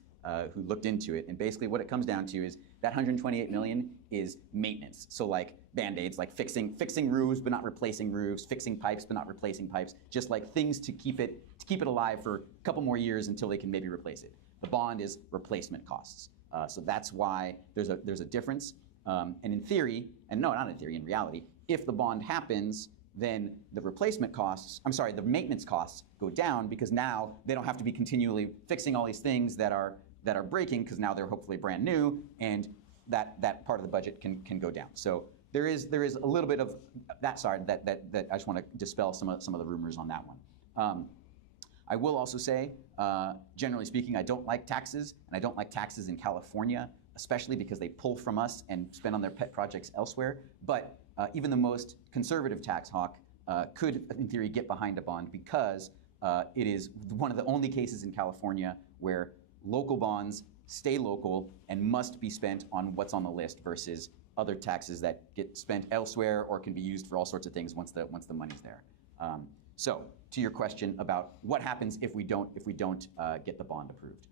who looked into it, and basically what it comes down to is that 128 million is maintenance. So like Band-Aids, like fixing roofs but not replacing roofs, fixing pipes but not replacing pipes, just like things to keep it alive for a couple more years until they can maybe replace it. The bond is replacement costs. So that's why there's a difference. And in theory, and no, not in theory, in reality, if the bond happens, then the the maintenance costs go down, because now they don't have to be continually fixing all these things that are breaking, because now they're hopefully brand new, and that part of the budget can go down. So there is a little bit of that side that I just want to dispel some of the rumors on that one. I will also say, generally speaking, I don't like taxes, and I don't like taxes in California, especially because they pull from us and spend on their pet projects elsewhere. But even the most conservative tax hawk could, in theory, get behind a bond, because it is one of the only cases in California where local bonds stay local and must be spent on what's on the list versus other taxes that get spent elsewhere or can be used for all sorts of things once the money's there. So to your question about what happens if we don't get the bond approved,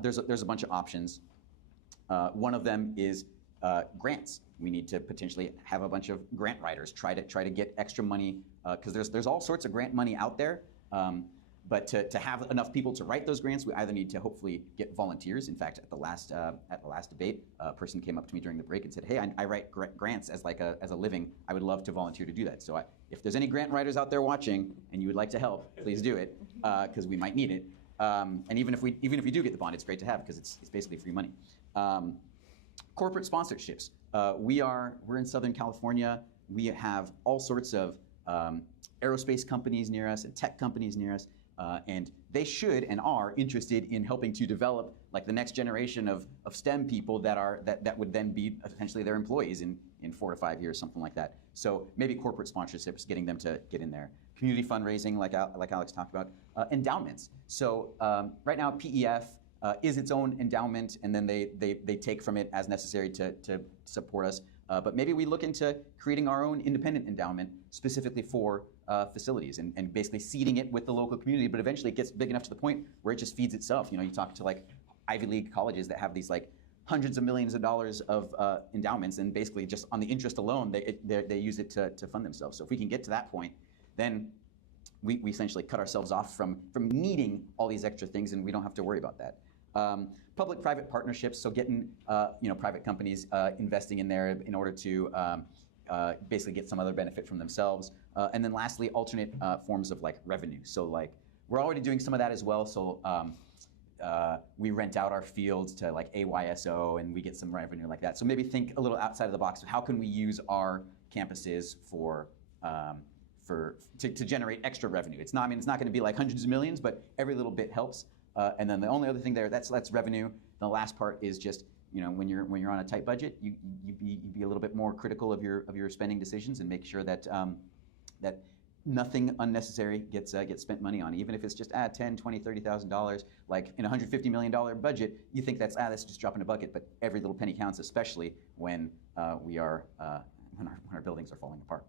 there's a bunch of options. One of them is grants. We need to potentially have a bunch of grant writers try to get extra money, because there's all sorts of grant money out there. But to have enough people to write those grants, we either need to hopefully get volunteers. In fact, at the last debate, a person came up to me during the break and said, "Hey, I write grants as a living. I would love to volunteer to do that." So if there's any grant writers out there watching and you would like to help, please do it, because we might need it. And even if we do get the bond, it's great to have, because it's basically free money. Corporate sponsorships. We're in Southern California. We have all sorts of aerospace companies near us and tech companies near us, and they should and are interested in helping to develop like the next generation of STEM people that would then be potentially their employees in 4 to 5 years, something like that. So maybe corporate sponsorships, getting them to get in there. Community fundraising, like Alex talked about. Endowments. So right now, PEF is its own endowment, and then they take from it as necessary to support us. But maybe we look into creating our own independent endowment specifically for facilities and basically seeding it with the local community. But eventually it gets big enough to the point where it just feeds itself. You talk to like Ivy League colleges that have these like hundreds of millions of dollars of endowments, and basically just on the interest alone, they use it to fund themselves. So if we can get to that point, then we essentially cut ourselves off from needing all these extra things, and we don't have to worry about that. Public-private partnerships, so getting private companies investing in there in order to basically get some other benefit from themselves. And then lastly, alternate forms of like revenue. So like we're already doing some of that as well. So we rent out our fields to like AYSO, and we get some revenue like that. So maybe think a little outside of the box. How can we use our campuses to generate extra revenue? It's not going to be like hundreds of millions, but every little bit helps. And then the only other thing there, that's revenue. The last part is just, when you're on a tight budget, you be a little bit more critical of your spending decisions and make sure that that nothing unnecessary gets spent money on. Even if it's just $10,000, $20,000, $30,000, like in a $150 million budget, you think that's just a drop in a bucket. But every little penny counts, especially when when our buildings are falling apart.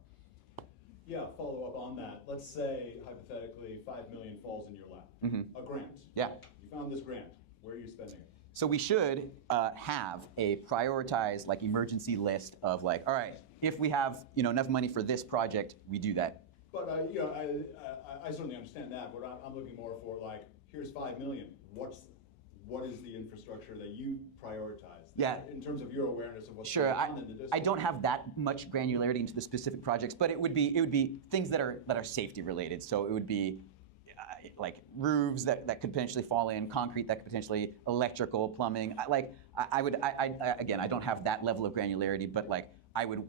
Yeah, follow up on that. Let's say, hypothetically, $5 million falls in your lap. Mm-hmm. A grant. Yeah. You found this grant. Where are you spending it? So we should have a prioritized like emergency list of like, all right, if we have enough money for this project, we do that. But I certainly understand that. But I'm looking more for like, here's $5 million. What is the infrastructure that you prioritize? Yeah. In terms of your awareness of what's Sure, going on in the district. I don't have that much granularity into the specific projects, but it would be things that are safety related. So it would be like roofs that could potentially fall in, concrete that could potentially, electrical, plumbing. Again, I don't have that level of granularity, but like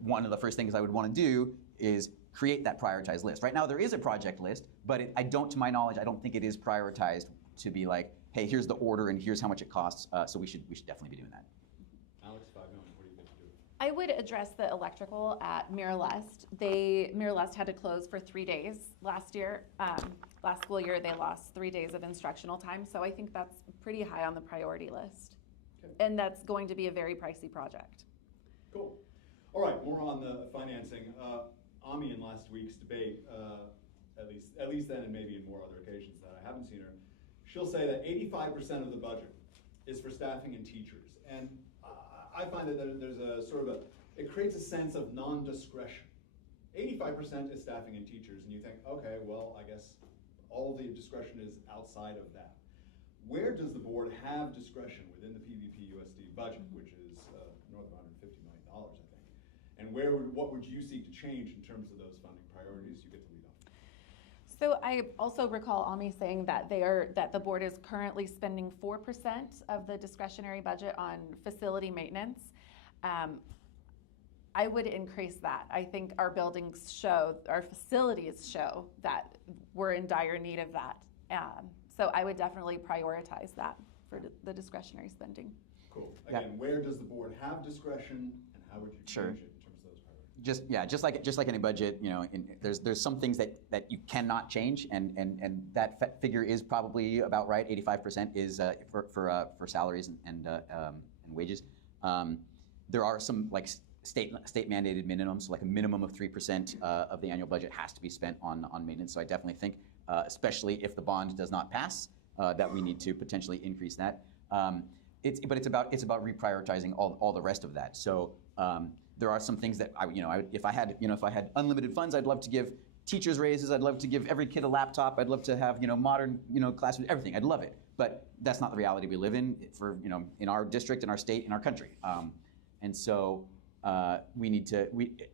one of the first things I would want to do is create that prioritized list. Right now there is a project list, but to my knowledge, I don't think it is prioritized to be like, hey, here's the order and here's how much it costs. So we should definitely be doing that. Alex, $5 million. What do you think to do? I would address the electrical at Miralest. Miralest had to close for 3 days last year. Last school year, they lost 3 days of instructional time. So I think that's pretty high on the priority list. Okay. And that's going to be a very pricey project. Cool. All right, more on the financing. Ami in last week's debate, at least then and maybe in more other occasions that I haven't seen her, she'll say that 85% of the budget is for staffing and teachers. And I find that there's a sort of it creates a sense of non-discretion. 85% is staffing and teachers, and you think, okay, well, I guess all the discretion is outside of that. Where does the board have discretion within the PVPUSD budget, which is north of $150 million, I think? And what would you seek to change in terms of those funding priorities? You get to lead off. So I also recall Ami saying that the board is currently spending 4% of the discretionary budget on facility maintenance. I would increase that. I think our facilities show that we're in dire need of that. So I would definitely prioritize that for the discretionary spending. Cool. Again, where does the board have discretion, and how would you change it in terms of those priorities? Just like any budget, there's some things that you cannot change, and that figure is probably about right. 85% is for salaries and wages. There are some like state mandated minimums, so like a minimum of 3% of the annual budget has to be spent on maintenance. So I definitely think, especially if the bond does not pass, that we need to potentially increase that. but it's about reprioritizing all the rest of that. So there are some things that if I had unlimited funds, I'd love to give teachers raises. I'd love to give every kid a laptop. I'd love to have modern classrooms, everything. I'd love it, but that's not the reality we live in in our district, in our state, in our country. And so we need to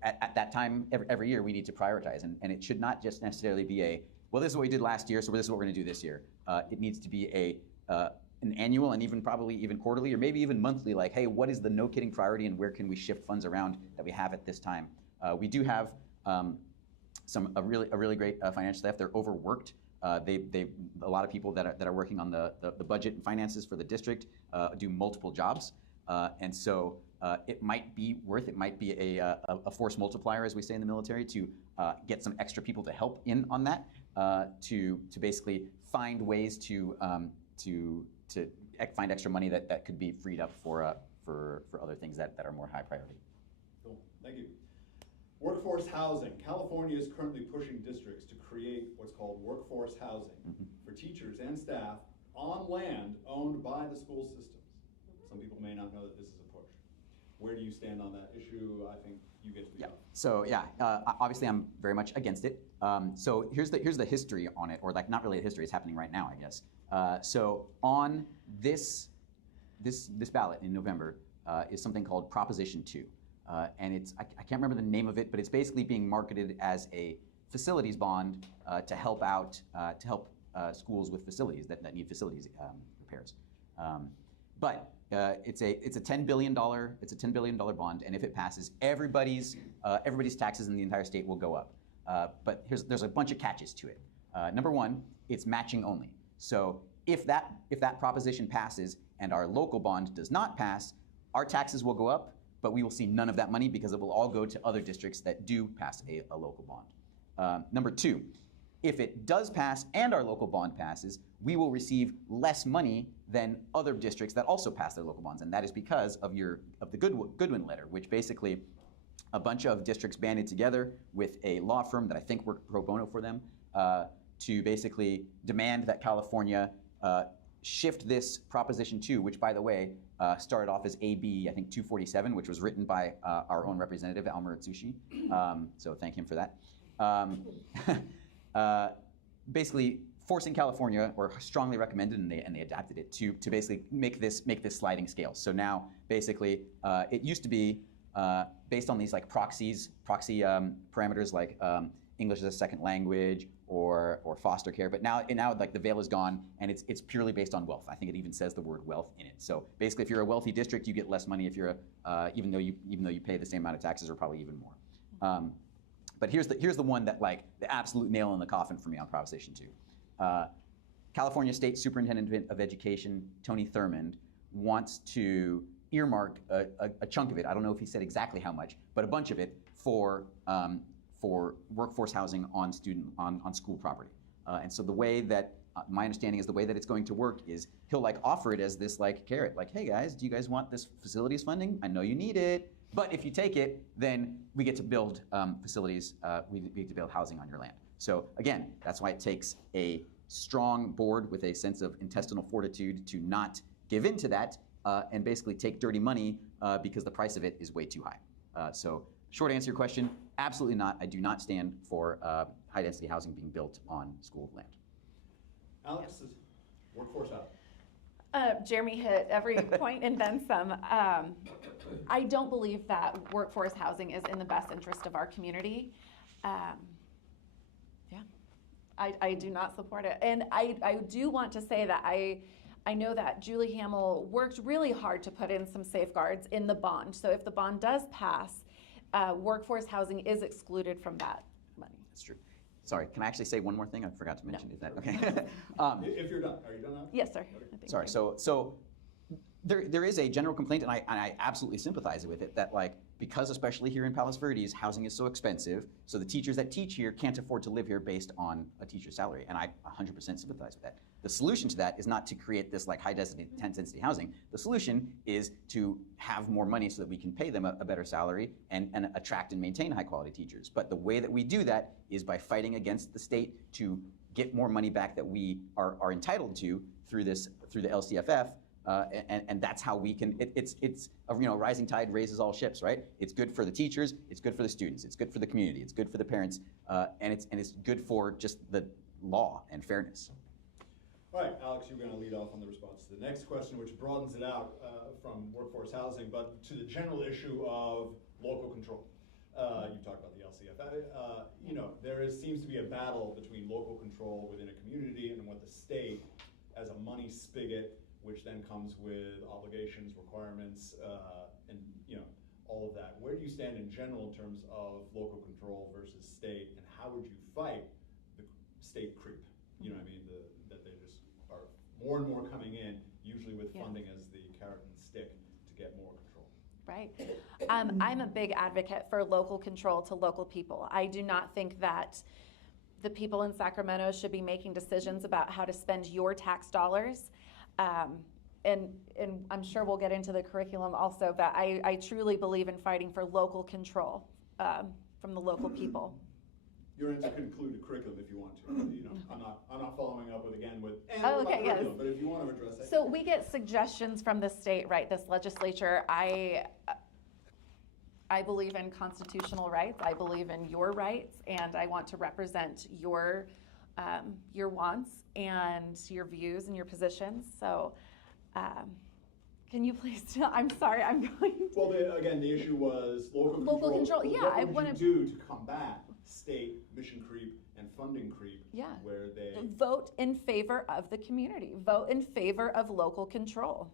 at that time every year we need to prioritize, and it should not just necessarily be well, this is what we did last year, so this is what we're going to do this year. It needs to be an annual and probably even quarterly or maybe even monthly, like, hey, what is the no kidding priority and where can we shift funds around that we have at this time? We do have a really great financial staff. They're overworked. A lot of people that are working on the budget and finances for the district do multiple jobs, and so it might be a force multiplier, as we say in the military, to get some extra people to help in on that, to basically find ways to find extra money that could be freed up for other things that are more high priority. Cool, thank you. Workforce housing. California is currently pushing districts to create what's called workforce housing for teachers and staff on land owned by the school systems. Some people may not know that this is a push. Where do you stand on that issue? I think you get to be on. So obviously I'm very much against it. So here's the history on it, or like not really a history. It's happening right now, I guess. So on this ballot in November is something called Proposition 2. And I can't remember the name of it, but it's basically being marketed as a facilities bond to help schools with facilities that need facilities repairs. But it's a $10 billion bond, and if it passes, everybody's taxes in the entire state will go up. But there's a bunch of catches to it. Number one, it's matching only. So if that proposition passes and our local bond does not pass, our taxes will go up, but we will see none of that money because it will all go to other districts that do pass a local bond. Number two, if it does pass and our local bond passes, we will receive less money than other districts that also pass their local bonds, and that is because of the Goodwin letter, which basically a bunch of districts banded together with a law firm that I think worked pro bono for them to basically demand that California shift this Proposition 2, which, by the way, started off as AB, I think 247, which was written by our own representative, Almer Atsushi. So thank him for that. Basically forcing California, or strongly recommended, and they adapted it to basically make this sliding scale. So now basically it used to be based on these like proxy parameters like English as a second language or foster care, but now like the veil is gone and it's purely based on wealth. I think it even says the word wealth in it. So basically, if you're a wealthy district, you get less money. If you're even though you pay the same amount of taxes or probably even more. But here's the one that like the absolute nail in the coffin for me on Proposition 2. California State Superintendent of Education Tony Thurmond wants to earmark a chunk of it. I don't know if he said exactly how much, but a bunch of it for workforce housing on school property. And so the way that my understanding is the way that it's going to work is he'll like offer it as this like carrot, like, hey guys, do you guys want this facilities funding? I know you need it, but if you take it, then we get to build facilities. We get to build housing on your land. So again, that's why it takes a strong board with a sense of intestinal fortitude to not give in to that and basically take dirty money because the price of it is way too high. So short answer to your question, absolutely not. I do not stand for high density housing being built on school land. Alex, is workforce out. Jeremy hit every point and then some. I don't believe that workforce housing is in the best interest of our community. I do not support it. And I do want to say that I know that Julie Hamill worked really hard to put in some safeguards in the bond. So if the bond does pass, workforce housing is excluded from that money. That's true. Sorry, can I actually say one more thing? I forgot to mention. Is that okay? If you're done, are you done now? Yes, sir. Okay. Sorry. So there is a general complaint, and I absolutely sympathize with it, that like because especially here in Palos Verdes, housing is so expensive, so the teachers that teach here can't afford to live here based on a teacher's salary, and I 100% sympathize with that. The solution to that is not to create this like high density housing. The solution is to have more money so that we can pay them a better salary and attract and maintain high quality teachers. But the way that we do that is by fighting against the state to get more money back that we are entitled to through the LCFF And that's how we can, it's a rising tide raises all ships, right? It's good for the teachers, it's good for the students, it's good for the community, it's good for the parents, and it's good for just the law and fairness. All right, Alex, you're going to lead off on the response to the next question, which broadens it out from workforce housing, but to the general issue of local control. You talked about the LCF. Seems to be a battle between local control within a community and what the state, as a money spigot, which then comes with obligations, requirements, and all of that. Where do you stand in general in terms of local control versus state, and how would you fight the state creep? You know what I mean? That they just are more and more coming in, usually with funding as the carrot and stick to get more control. Right. I'm a big advocate for local control to local people. I do not think that the people in Sacramento should be making decisions about how to spend your tax dollars. And I'm sure we'll get into the curriculum also, but I truly believe in fighting for local control from the local people. Your answer can include a curriculum if you want to. I'm not following up with Oh, okay, yes. But if you want to address that. So we get suggestions from the state, right? This legislature. I believe in constitutional rights. I believe in your rights, and I want to represent your wants and your views and your positions. So, can you please? I'm sorry. I'm going to. Well, the issue was local control. Yeah, what would you do to combat state mission creep and funding creep? Yeah. Where they vote in favor of the community. Vote in favor of local control.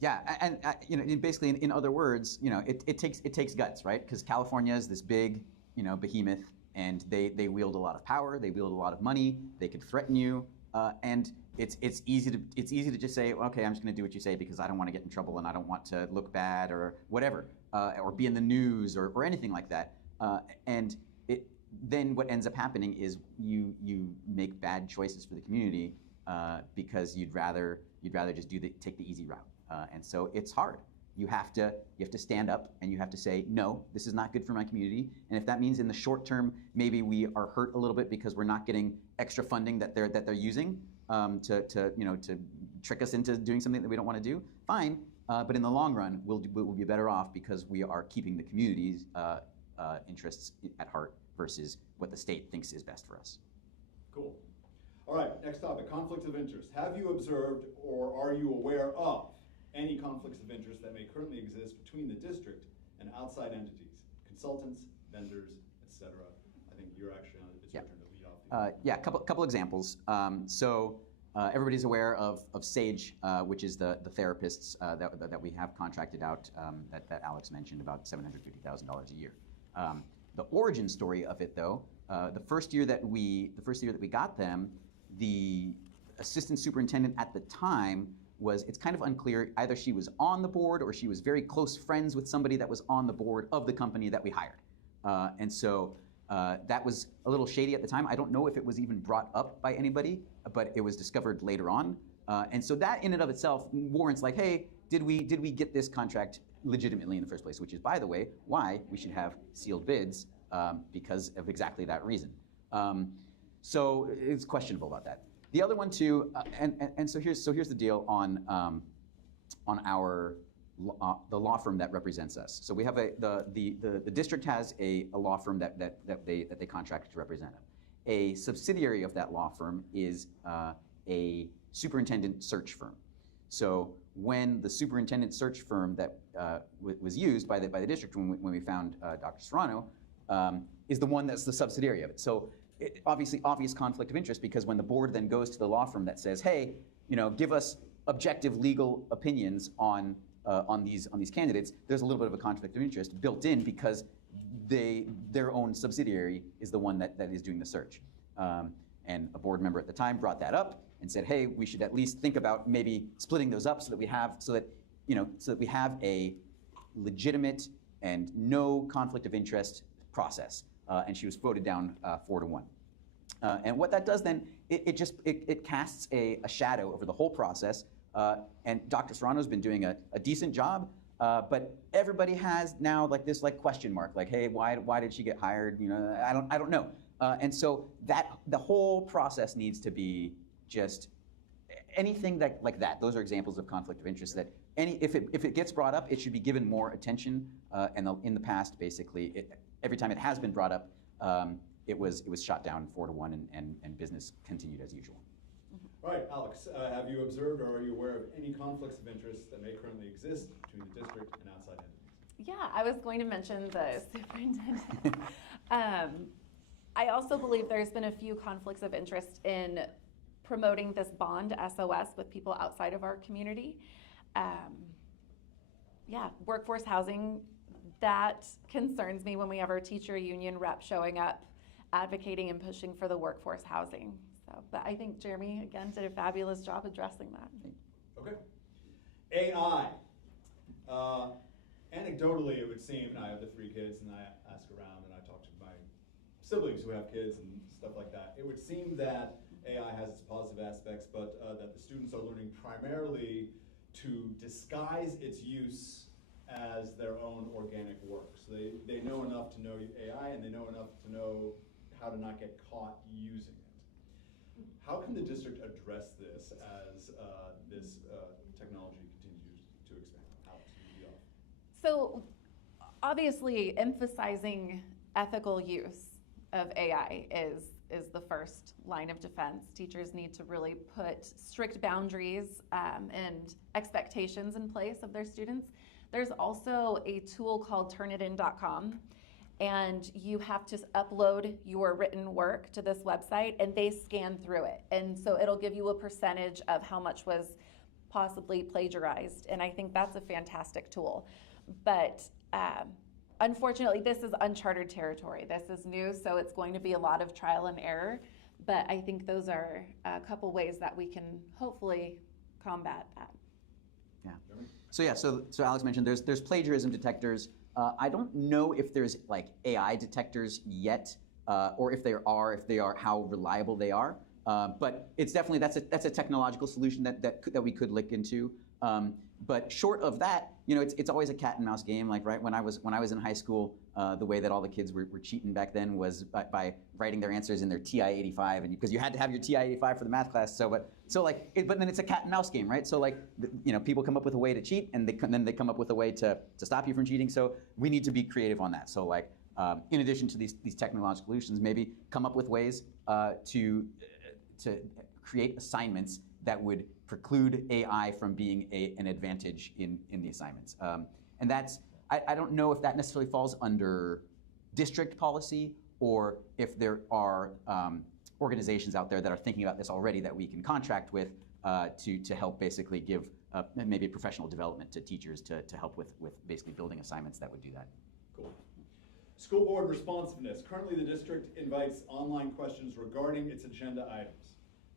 Yeah, and basically, in other words, it takes guts, right? Because California is this big, behemoth, and they wield a lot of power, they wield a lot of money, they could threaten you, and it's easy to just say, okay, I'm just going to do what you say because I don't want to get in trouble and I don't want to look bad or whatever, or be in the news or anything like that. And then what ends up happening is you make bad choices for the community because you'd rather just take the easy route. And so it's hard. You have to stand up and you have to say, no, this is not good for my community. And if that means in the short term, maybe we are hurt a little bit because we're not getting extra funding that they're using to trick us into doing something that we don't want to do, fine. But in the long run, we'll be better off because we are keeping the community's interests at heart versus what the state thinks is best for us. Cool. All right, next topic, conflicts of interest. Have you observed or are you aware of any conflicts of interest that may currently exist between the district and outside entities, consultants, vendors, etc.? I think you're actually on it. It's your turn to lead off. Yeah, couple examples. Everybody's aware of SAGE, which is the therapists that we have contracted out that Alex mentioned, about $750,000 a year. The origin story of it, though, the first year that we got them, the assistant superintendent at the time it's kind of unclear, either she was on the board or she was very close friends with somebody that was on the board of the company that we hired. And so that was a little shady at the time. I don't know if it was even brought up by anybody, but it was discovered later on. And so that in and of itself warrants like, hey, did we get this contract legitimately in the first place? Which is, by the way, why we should have sealed bids because of exactly that reason. So it's questionable about that. The other one too, and so here's the deal on our the law firm that represents us. So we have the district has a law firm that they contracted to represent them. A subsidiary of that law firm is a superintendent search firm. So when the superintendent search firm that was used by the district when we found Dr. Serrano is the one that's the subsidiary of it. So obvious conflict of interest, because when the board then goes to the law firm that says, hey, give us objective legal opinions on these candidates, there's a little bit of a conflict of interest built in because their own subsidiary is the one that is doing the search. And a board member at the time brought that up and said, hey, we should at least think about maybe splitting those up so that we have a legitimate and no conflict of interest process. And she was voted down 4-1. And what that does then, it casts a shadow over the whole process. And Dr. Serrano's been doing a decent job, but everybody has now this question mark, like, hey, why did she get hired? I don't know. And so the whole process needs to be just anything that like that. Those are examples of conflict of interest that if it gets brought up, it should be given more attention. And in the past, basically, every time it has been brought up, it was shot down 4-1, and business continued as usual. All right, Alex, have you observed or are you aware of any conflicts of interest that may currently exist between the district and outside entities? Yeah, I was going to mention the superintendent. I also believe there's been a few conflicts of interest in promoting this bond SOS with people outside of our community. Yeah, workforce housing, that concerns me when we have our teacher union rep showing up, advocating and pushing for the workforce housing. So, but I think Jeremy, again, did a fabulous job addressing that. Okay. AI. Anecdotally, it would seem, and I have the 3 kids, and I ask around, and I talk to my siblings who have kids and stuff like that. It would seem that AI has its positive aspects, but that the students are learning primarily to disguise its use as their own organic work. So they know enough to know AI, and they know enough to know how to not get caught using it. How can the district address this as this technology continues to expand? Alex, you lead off. So obviously emphasizing ethical use of AI is the first line of defense. Teachers need to really put strict boundaries and expectations in place of their students. There's also a tool called turnitin.com, and you have to upload your written work to this website, and they scan through it. And so it'll give you a percentage of how much was possibly plagiarized, and I think that's a fantastic tool. But unfortunately, this is uncharted territory. This is new, so it's going to be a lot of trial and error. But I think those are a couple ways that we can hopefully combat that. Yeah. So yeah, so Alex mentioned there's plagiarism detectors. I don't know if there's like AI detectors yet, or if they are, how reliable they are. But it's definitely that's a technological solution that we could look into. But short of that, it's always a cat and mouse game. Like right when I was in high school, the way that all the kids were cheating back then was by writing their answers in their TI-85, and because you had to have your TI-85 for the math class. But then it's a cat and mouse game, right? So like people come up with a way to cheat, and then they come up with a way to stop you from cheating. So we need to be creative on that. So like in addition to these technological solutions, maybe come up with ways to create assignments that would preclude AI from being an advantage in the assignments. And that's, I don't know if that necessarily falls under district policy, or if there are organizations out there that are thinking about this already that we can contract with to help basically give maybe professional development to teachers to help with basically building assignments that would do that. Cool. School board responsiveness. Currently, the district invites online questions regarding its agenda items,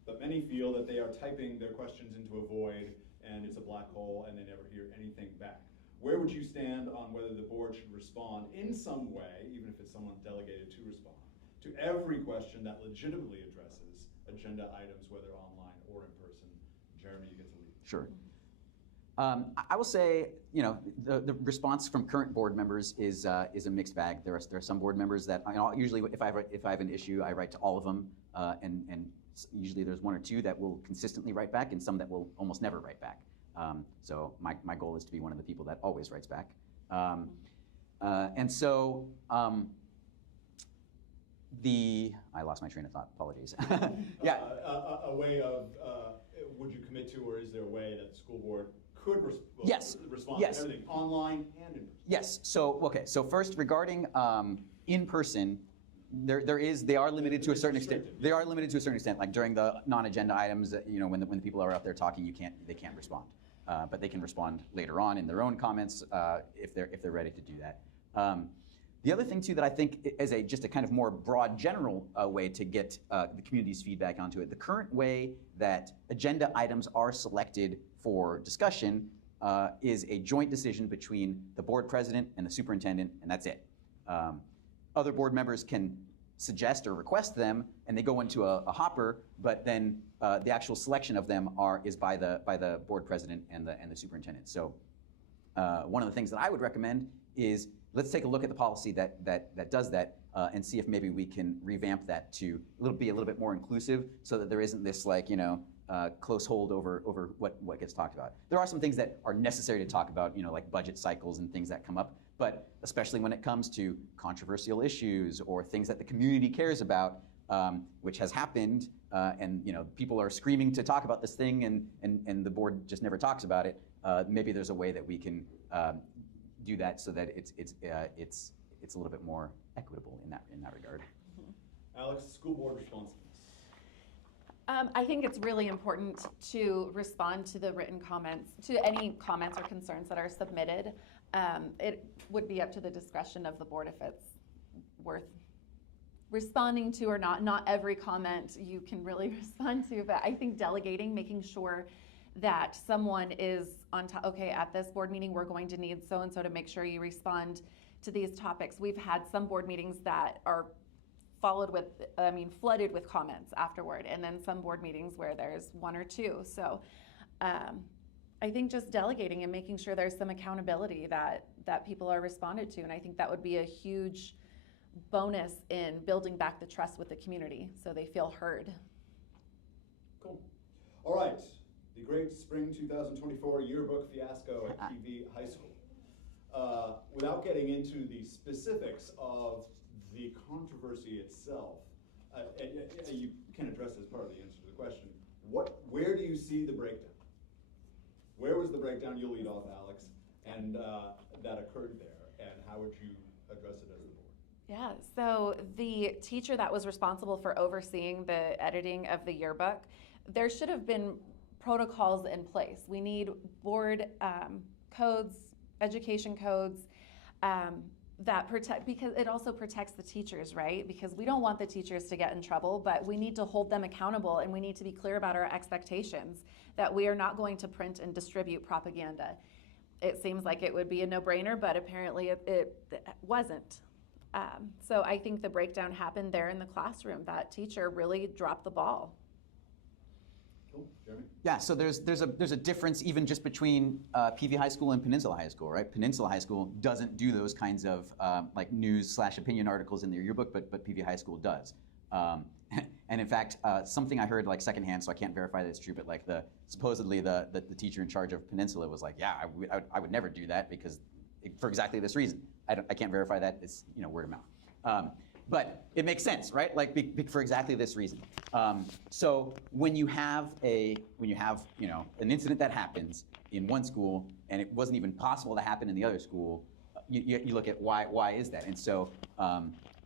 but many feel that they are typing their questions into a void and it's a black hole and they never hear anything back. Where would you stand on whether the board should respond in some way, even if it's someone delegated to respond, to every question that legitimately addresses agenda items, whether online or in person? Jeremy, you get to lead. Sure. I will say, the response from current board members is a mixed bag. There are some board members that usually if I have an issue, I write to all of them, and usually there's 1 or 2 that will consistently write back, and some that will almost never write back. So my goal is to be one of the people that always writes back. And so I lost my train of thought. Apologies. Yeah. A way of would you commit to, or is there a way that the school board could respond Yes. to everything online and in person? Yes. So first, regarding in person, they are limited to a certain extent. They are limited to a certain extent. Like during the non-agenda items, when the people are out there talking, they can't respond. But they can respond later on in their own comments if they're ready to do that. The other thing too that I think is just a kind of more broad general way to get the community's feedback onto it. The current way that agenda items are selected for discussion is a joint decision between the board president and the superintendent, and that's it. Other board members can suggest or request them, and they go into a hopper. But then the actual selection of them is by the board president and the superintendent. So one of the things that I would recommend is let's take a look at the policy that does that and see if maybe we can revamp that to be a little bit more inclusive, so that there isn't this close hold over what gets talked about. There are some things that are necessary to talk about, like budget cycles and things that come up, but especially when it comes to controversial issues or things that the community cares about, which has happened, and people are screaming to talk about this thing, and the board just never talks about it. Maybe there's a way that we can do that so that it's a little bit more equitable in that regard. Alex, school board responsiveness. I think it's really important to respond to the written comments, to any comments or concerns that are submitted. It would be up to the discretion of the board if it's worth responding to or not. Not every comment you can really respond to, but I think delegating, making sure that someone is on top, okay, at this board meeting, we're going to need so-and-so to make sure you respond to these topics. We've had some board meetings that are flooded with comments afterward, and then some board meetings where there's one or two. So I think just delegating and making sure there's some accountability that people are responded to, and I think that would be a huge bonus in building back the trust with the community so they feel heard. Cool. All right, the great spring 2024 yearbook fiasco at PV High School. Without getting into the specifics of the controversy itself, you can address as part of the answer to the question, where do you see the breakdown? Where was the breakdown? You'll lead off, Alex, and that occurred there, and how would you address it as the board? Yeah, so the teacher that was responsible for overseeing the editing of the yearbook, there should have been protocols in place. We need board codes, education codes, that protect, because it also protects the teachers, right? Because we don't want the teachers to get in trouble, but we need to hold them accountable, and we need to be clear about our expectations that we are not going to print and distribute propaganda. It seems like it would be a no-brainer, but apparently it wasn't. So I think the breakdown happened there in the classroom. That teacher really dropped the ball. Cool, Jeremy? Yeah, so there's a difference even just between PV High School and Peninsula High School, right? Peninsula High School doesn't do those kinds of like news/opinion articles in their yearbook, but PV High School does. And in fact, something I heard like secondhand, so I can't verify that it's true, but like supposedly the teacher in charge of Peninsula was like, yeah, I would never do that because for exactly this reason. I can't verify that. It's word of mouth. But it makes sense, right? Like for exactly this reason. So when you have an incident that happens in one school and it wasn't even possible to happen in the other school, you look at why is that? And so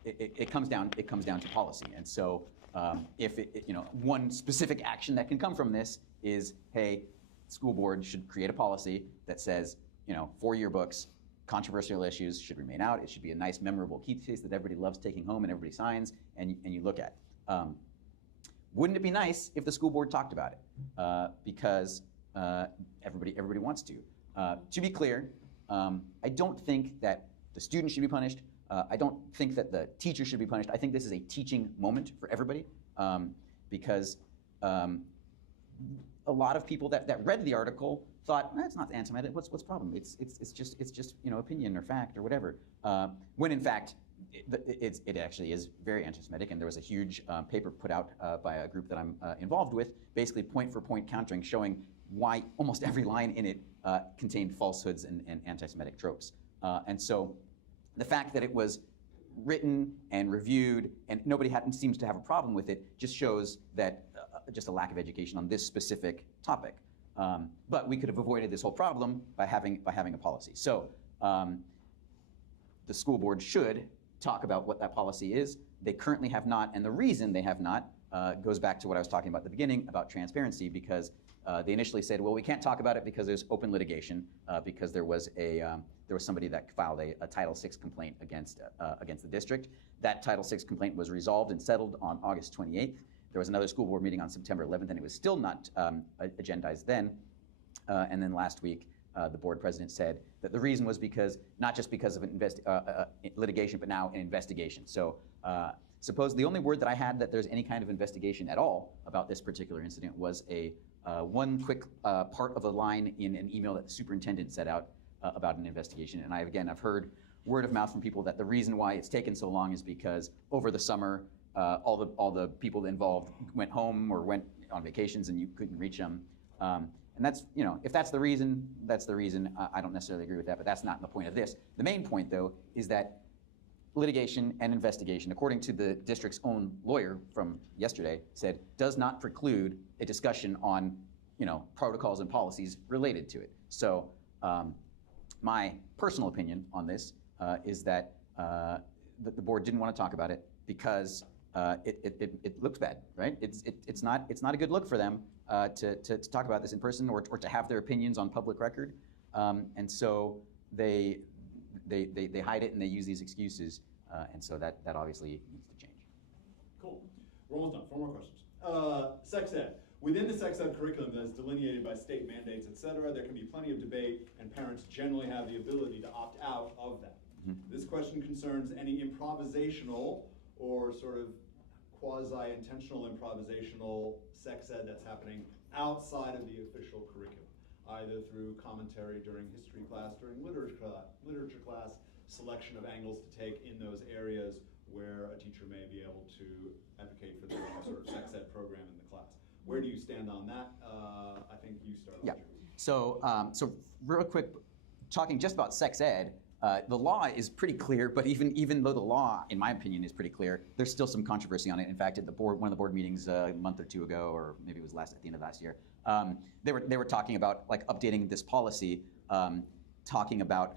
it comes down to policy. And so if one specific action that can come from this is, hey, school board should create a policy that says, for yearbooks, controversial issues should remain out. It should be a nice, memorable keep case that everybody loves taking home and everybody signs and you look at. Wouldn't it be nice if the school board talked about it? Because everybody wants to. To be clear, I don't think that the student should be punished. I don't think that the teacher should be punished. I think this is a teaching moment for everybody because a lot of people that read the article thought, it's not anti-Semitic. What's the problem? It's just opinion or fact or whatever. When in fact, it actually is very anti-Semitic, and there was a huge paper put out by a group that I'm involved with, basically point for point countering, showing why almost every line in it contained falsehoods and anti-Semitic tropes. And so the fact that it was written and reviewed and nobody seems to have a problem with it just shows that just a lack of education on this specific topic. But we could have avoided this whole problem by having a policy. So the school board should talk about what that policy is. They currently have not, and the reason they have not goes back to what I was talking about at the beginning about transparency, because they initially said, well, we can't talk about it because there's open litigation, because there was somebody that filed a Title VI complaint against the district. That Title VI complaint was resolved and settled on August 28th. There was another school board meeting on September 11th, and it was still not agendized then. And then last week, the board president said that the reason was not just because of litigation, but now an investigation. So suppose the only word that I had that there's any kind of investigation at all about this particular incident was one quick part of a line in an email that the superintendent set out about an investigation. And I've heard word of mouth from people that the reason why it's taken so long is because over the summer, all the people involved went home or went on vacations and you couldn't reach them. And that's, if that's the reason, that's the reason. I don't necessarily agree with that, but that's not the point of this. The main point, though, is that litigation and investigation, according to the district's own lawyer from yesterday, said does not preclude a discussion on, protocols and policies related to it. So my personal opinion on this is that the board didn't want to talk about it because it looks bad, right? It's not a good look for them to talk about this in person or to have their opinions on public record, and so they hide it and they use these excuses, and so that obviously needs to change. Cool. We're almost done. 4 more questions. Sex ed. Within the sex ed curriculum that is delineated by state mandates, et cetera, there can be plenty of debate, and parents generally have the ability to opt out of that. Mm-hmm. This question concerns any improvisational or sort of quasi-intentional improvisational sex ed that's happening outside of the official curriculum, either through commentary during history class, during literature class, selection of angles to take in those areas where a teacher may be able to advocate for their own sort of sex ed program in the class. Where do you stand on that? I think you start. Yeah. So real quick, talking just about sex ed, the law is pretty clear, but even though the law, in my opinion, is pretty clear, there's still some controversy on it. In fact, at one of the board meetings a month or two ago, or maybe it was at the end of last year, they were talking about like updating this policy, talking about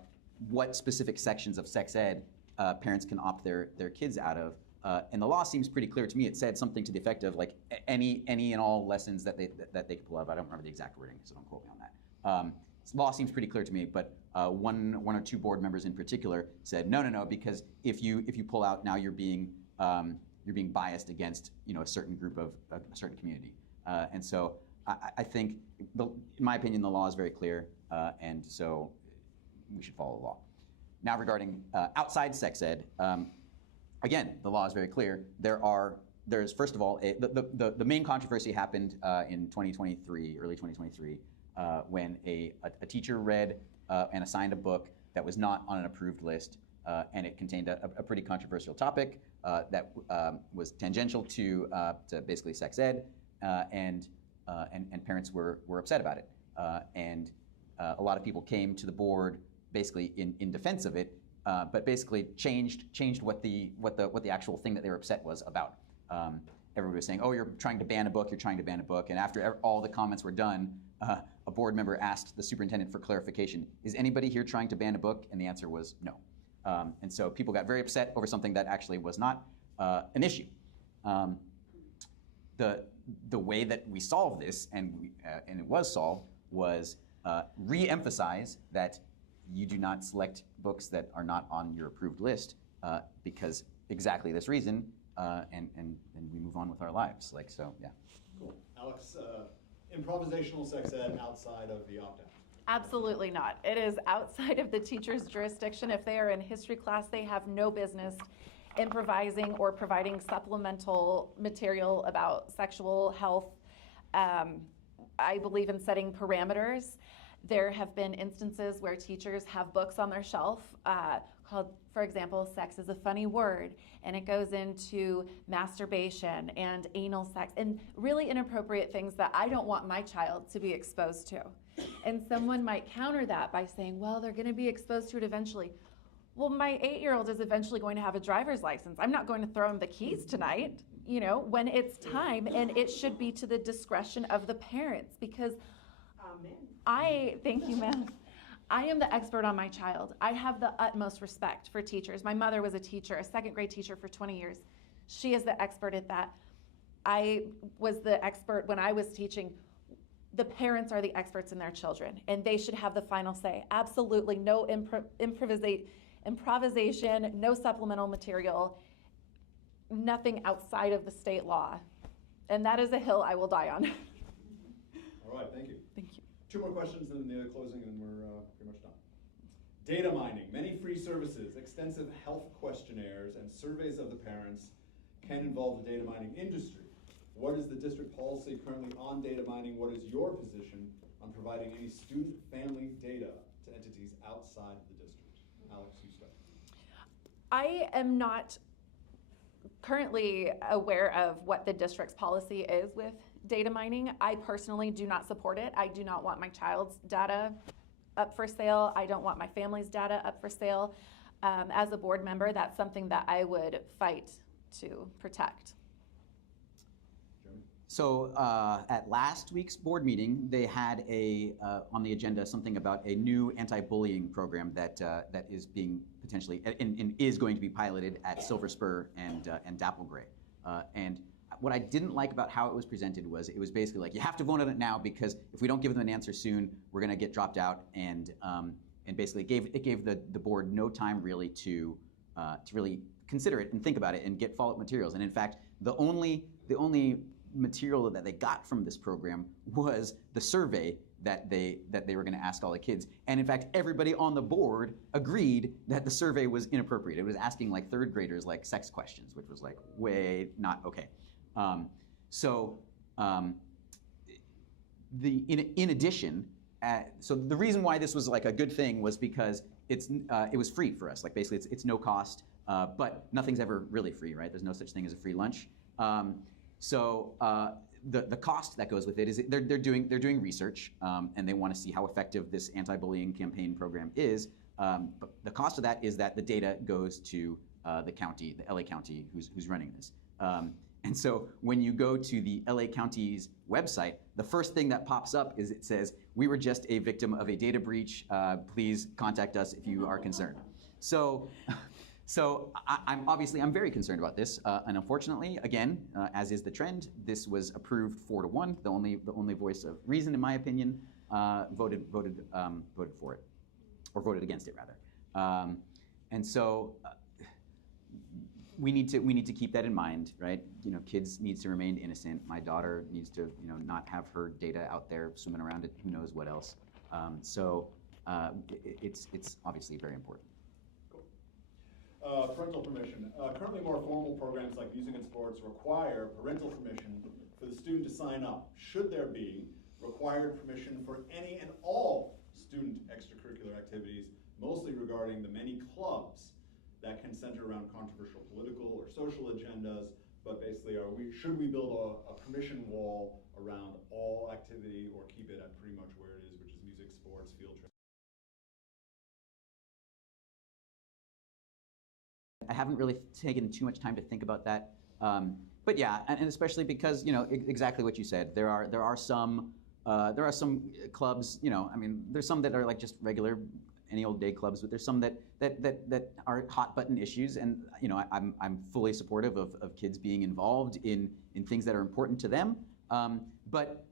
what specific sections of sex ed parents can opt their kids out of. And the law seems pretty clear to me. It said something to the effect of like any and all lessons that they could pull out of. I don't remember the exact wording, so don't quote me on that. Law seems pretty clear to me, but one or two board members in particular said no, because if you pull out, now you're being biased against a certain group of a certain community. And so I think, in my opinion, the law is very clear, and so we should follow the law. Now regarding outside sex ed. Again, the law is very clear. There's first of all, the main controversy happened in 2023, early 2023, when a teacher read and assigned a book that was not on an approved list, and it contained a pretty controversial topic that was tangential to basically sex ed, and parents were upset about it, and a lot of people came to the board basically in defense of it. But basically changed what the actual thing that they were upset was about. Everybody was saying, "Oh, you're trying to ban a book. You're trying to ban a book." And after all the comments were done, a board member asked the superintendent for clarification: "Is anybody here trying to ban a book?" And the answer was no. And so people got very upset over something that actually was not an issue. The way that we solved this, and it was solved, was re-emphasize that you do not select books that are not on your approved list because exactly this reason, and we move on with our lives. Yeah. Cool. Alex, improvisational sex ed outside of the opt-out? Absolutely not. It is outside of the teacher's jurisdiction. If they are in history class, they have no business improvising or providing supplemental material about sexual health. I believe in setting parameters. There have been instances where teachers have books on their shelf called, for example, Sex is a Funny Word, and it goes into masturbation and anal sex and really inappropriate things that I don't want my child to be exposed to. And someone might counter that by saying, well, they're going to be exposed to it eventually. Well, my 8-year-old is eventually going to have a driver's license. I'm not going to throw him the keys tonight, when it's time, and it should be to the discretion of the parents, because thank you, ma'am. I am the expert on my child. I have the utmost respect for teachers. My mother was a teacher, a second grade teacher for 20 years. She is the expert at that. I was the expert when I was teaching. The parents are the experts in their children, and they should have the final say. Absolutely no improvisation, no supplemental material, nothing outside of the state law. And that is a hill I will die on. All right, thank you. Thank you. 2 more questions, and then the closing, and we're pretty much done. Data mining. Many free services, extensive health questionnaires, and surveys of the parents can involve the data mining industry. What is the district policy currently on data mining? What is your position on providing any student family data to entities outside the district? Alex, you start. I am not currently aware of what the district's policy is with data mining. I personally do not support it. I do not want my child's data up for sale. I don't want my family's data up for sale. As a board member, that's something that I would fight to protect. Jeremy? So at last week's board meeting, they had on the agenda something about a new anti-bullying program that is being potentially and is going to be piloted at Silver Spur and Dapplegray. And what I didn't like about how it was presented was it was basically like, you have to vote on it now because if we don't give them an answer soon, we're going to get dropped out. And basically it gave the board no time really to really consider it and think about it and get follow-up materials. And in fact, the only material that they got from this program was the survey that they were going to ask all the kids. And in fact, everybody on the board agreed that the survey was inappropriate. It was asking like third graders like sex questions, which was like way not okay. In addition, so the reason why this was like a good thing was because it was free for us. Like basically, it's no cost, but nothing's ever really free, right? There's no such thing as a free lunch. The cost that goes with it is they're doing research and they want to see how effective this anti-bullying campaign program is. But the cost of that is that the data goes to the county, the LA County, who's running this. And so when you go to the LA County's website, the first thing that pops up is it says, "We were just a victim of a data breach. Please contact us if you are concerned." So I'm very concerned about this, and unfortunately, again, as is the trend, this was approved 4-1. The only voice of reason, in my opinion, voted for it, or voted against it rather. And so we need to keep that in mind, right? You know, kids need to remain innocent. My daughter needs to, not have her data out there swimming around it. Who knows what else? It's obviously very important. Parental permission. Currently, more formal programs like music and sports require parental permission for the student to sign up. Should there be required permission for any and all student extracurricular activities, mostly regarding the many clubs that can center around controversial political or social agendas? But basically, should we build a permission wall around all activity, or keep it at pretty much where it is, which is music, sports, field trips? I haven't really taken too much time to think about that, but yeah, and especially because exactly what you said. There are some clubs. There's some that are like just regular, any old day clubs, but there's some that are hot button issues, and I'm fully supportive of kids being involved in things that are important to them. But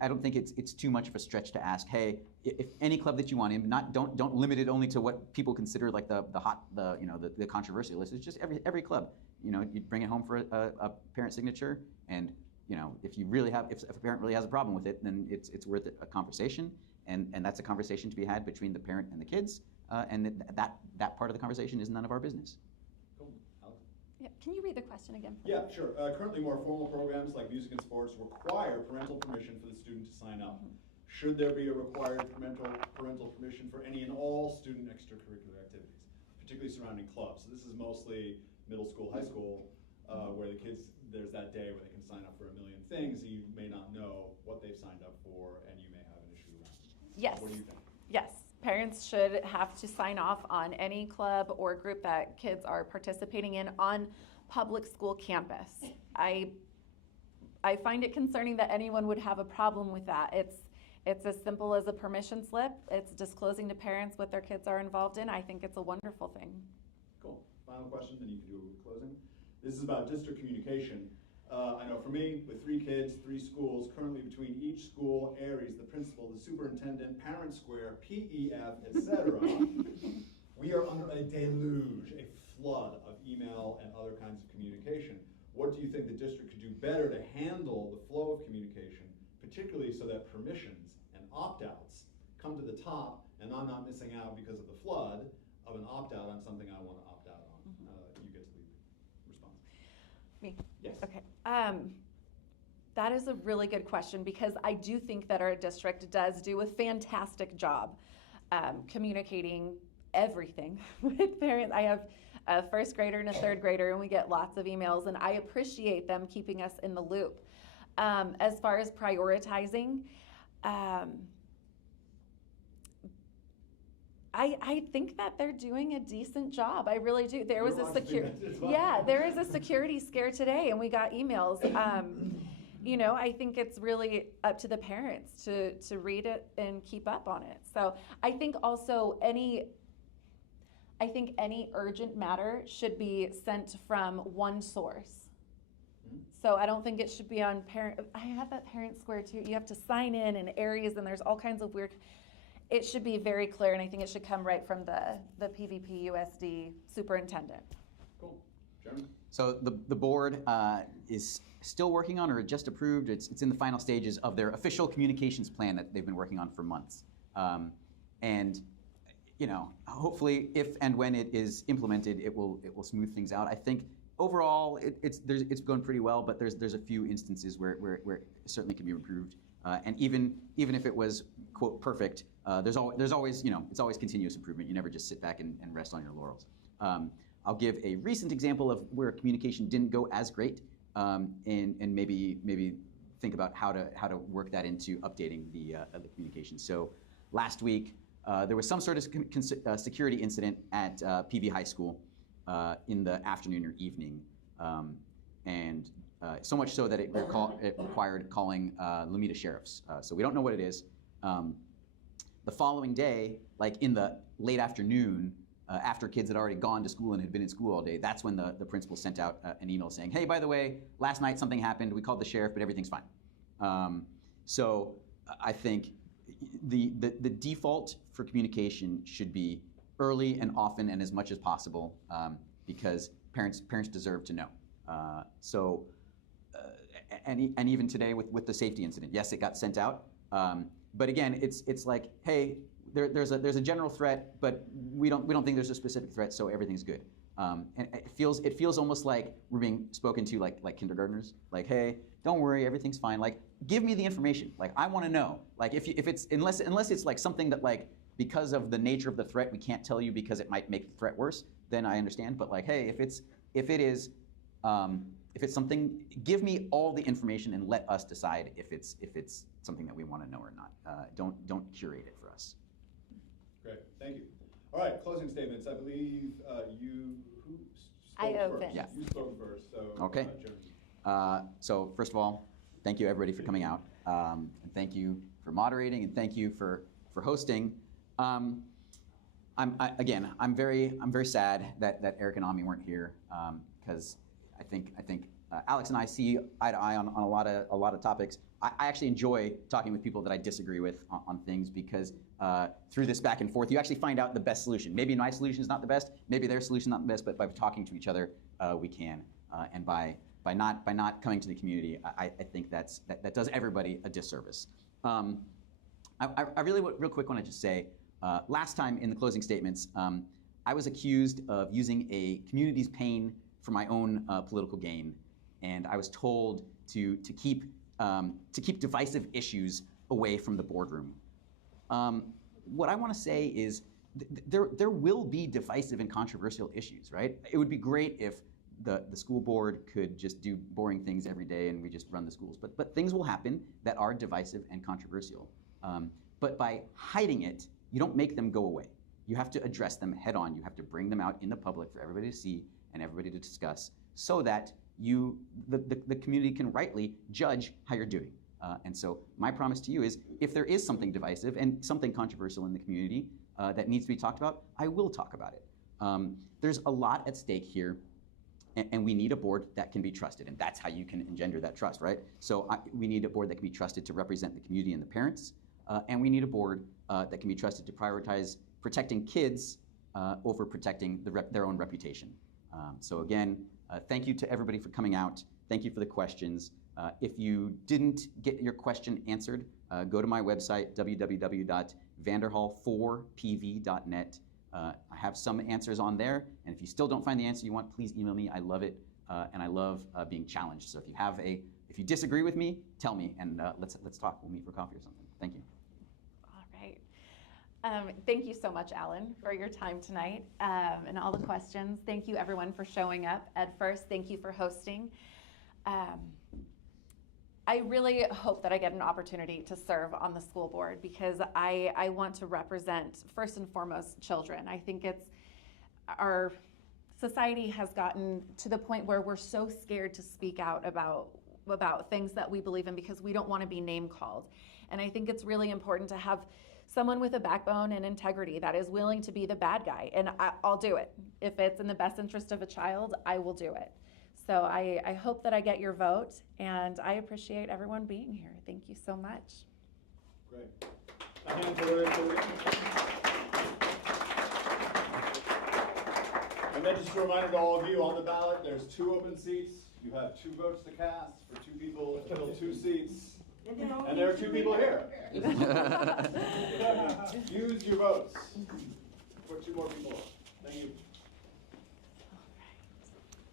I don't think it's too much of a stretch to ask, hey, if any club that you want in, don't limit it only to what people consider like the controversial list. It's just every club. You bring it home for a parent signature, and if a parent really has a problem with it, then it's worth a conversation, and that's a conversation to be had between the parent and the kids, and that part of the conversation is none of our business. Cool. Alex? Yeah. Can you read the question again? Yeah, sure. Currently, more formal programs like music and sports require parental permission for the student to sign up. Mm-hmm. Should there be a required parental permission for any and all student extracurricular activities, particularly surrounding clubs? So this is mostly middle school, high school, where the kids, there's that day where they can sign up for a million things, and you may not know what they've signed up for, and you may have an issue around it. Yes. What do you think? Yes. Parents should have to sign off on any club or group that kids are participating in on public school campus. I find it concerning that anyone would have a problem with that. It's as simple as a permission slip. It's disclosing to parents what their kids are involved in. I think it's a wonderful thing. Cool. Final question, then you can do closing. This is about district communication. I know for me, with 3 kids, 3 schools, currently between each school, Aries, the principal, the superintendent, parent square, PEF, etc., we are under a deluge, a flood of email and other kinds of communication. What do you think the district could do better to handle the flow of communication, particularly so that permissions and opt-outs come to the top, and I'm not missing out because of the flood of an opt-out on something I want to opt out on? You get to lead response. Me? Yes. Okay. That is a really good question, because I do think that our district does do a fantastic job communicating everything with parents. I have a first grader and a third grader, and we get lots of emails, and I appreciate them keeping us in the loop. As far as prioritizing, I think that they're doing a decent job. I really do. There was a there is a security scare today, and we got emails. You know, I think it's really up to the parents to read it and keep up on it. So I think also any urgent matter should be sent from one source. So I don't think it should be on parent. I had that parent square too. You have to sign in areas, and there's all kinds of weird. It should be very clear, and I think it should come right from the PVPUSD superintendent. Cool. Jeremy? So the board is still working on, or just approved, it's in the final stages of their official communications plan that they've been working on for months. And you know, hopefully, if and when it is implemented, it will smooth things out. I think overall, it's going pretty well, but there's a few instances where it certainly can be improved. And even if it was quote perfect, there's always, you know, it's always continuous improvement. You never just sit back and rest on your laurels. I'll give a recent example of where communication didn't go as great, and maybe think about how to work that into updating the communication. So last week there was some sort of security incident at PV High School in the afternoon or evening, and so much so that it required calling Lomita sheriffs. So we don't know what it is. The following day, like in the late afternoon, after kids had already gone to school and had been in school all day, that's when the principal sent out an email saying, hey, by the way, last night something happened. We called the sheriff, but everything's fine. So I think the default for communication should be early and often and as much as possible, because parents deserve to know. And even today with the safety incident, yes, it got sent out, but again, it's like, hey, there's a general threat, but we don't think there's a specific threat, so everything's good. And it feels almost like we're being spoken to like kindergartners, like, hey, don't worry, everything's fine. Like, give me the information. Like, I want to know. Like, if it's unless it's like something that, like, because of the nature of the threat, we can't tell you because it might make the threat worse, then I understand. But like, hey, if it's something, give me all the information and let us decide if it's something that we want to know or not. Don't curate it for us. Great, thank you. All right, closing statements. I believe who I spoke opened. first? Yeah. You spoke first, so Okay. Jeremy. So first of all, thank you everybody for coming out, and thank you for moderating, and thank you for hosting. I'm very sad that Eric and Ami weren't here, because I think Alex and I see eye to eye on a lot of topics. I actually enjoy talking with people that I disagree with on things, because through this back and forth, you actually find out the best solution. Maybe my solution is not the best, maybe their solution is not the best, but by talking to each other, we can. And by not coming to the community, I think that does everybody a disservice. I really real quick want to just say, last time in the closing statements, I was accused of using a community's pain for my own political gain, and I was told to keep divisive issues away from the boardroom. What I want to say is there will be divisive and controversial issues, right? It would be great if the school board could just do boring things every day and we just run the schools, but things will happen that are divisive and controversial. But by hiding it, you don't make them go away. You have to address them head on. You have to bring them out in the public for everybody to see and everybody to discuss, so that the community can rightly judge how you're doing. And so my promise to you is, if there is something divisive and something controversial in the community that needs to be talked about, I will talk about it. There's a lot at stake here, and we need a board that can be trusted, and that's how you can engender that trust, right? So we need a board that can be trusted to represent the community and the parents, and we need a board that can be trusted to prioritize protecting kids over protecting their own reputation. So again, thank you to everybody for coming out. Thank you for the questions. If you didn't get your question answered, go to my website, www.vanderhal4pv.net. I have some answers on there, and if you still don't find the answer you want, please email me. I love it, and I love being challenged. So if you disagree with me, tell me, and let's talk. We'll meet for coffee or something. Thank you. All right. Thank you so much, Alan, for your time tonight and all the questions. Thank you, everyone, for showing up. EdFirst, thank you for hosting. I really hope that I get an opportunity to serve on the school board because I want to represent, first and foremost, children. I think our society has gotten to the point where we're so scared to speak out about things that we believe in because we don't want to be name called. And I think it's really important to have someone with a backbone and integrity that is willing to be the bad guy. And I'll do it. If it's in the best interest of a child, I will do it. So I hope that I get your vote, and I appreciate everyone being here. Thank you so much. Great. A hand for Eric Alegria. And then just a reminder to all of you, on the ballot, there's 2 open seats. You have 2 votes to cast for 2 people to fill 2 seats. And there are 2 people here. Use your votes. Put 2 more people on. Thank you.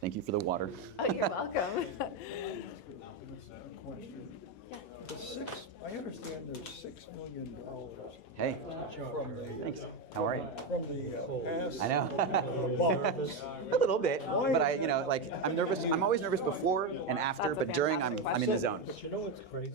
Thank you for the water. Oh, you're welcome. I understand there's $6 million Hey, from the. thanks. How are you? From the past. I know. bonds. A little bit, but I'm nervous. I'm always nervous before and after, That's a but during, fantastic I'm in the question. zone. But you know what's crazy?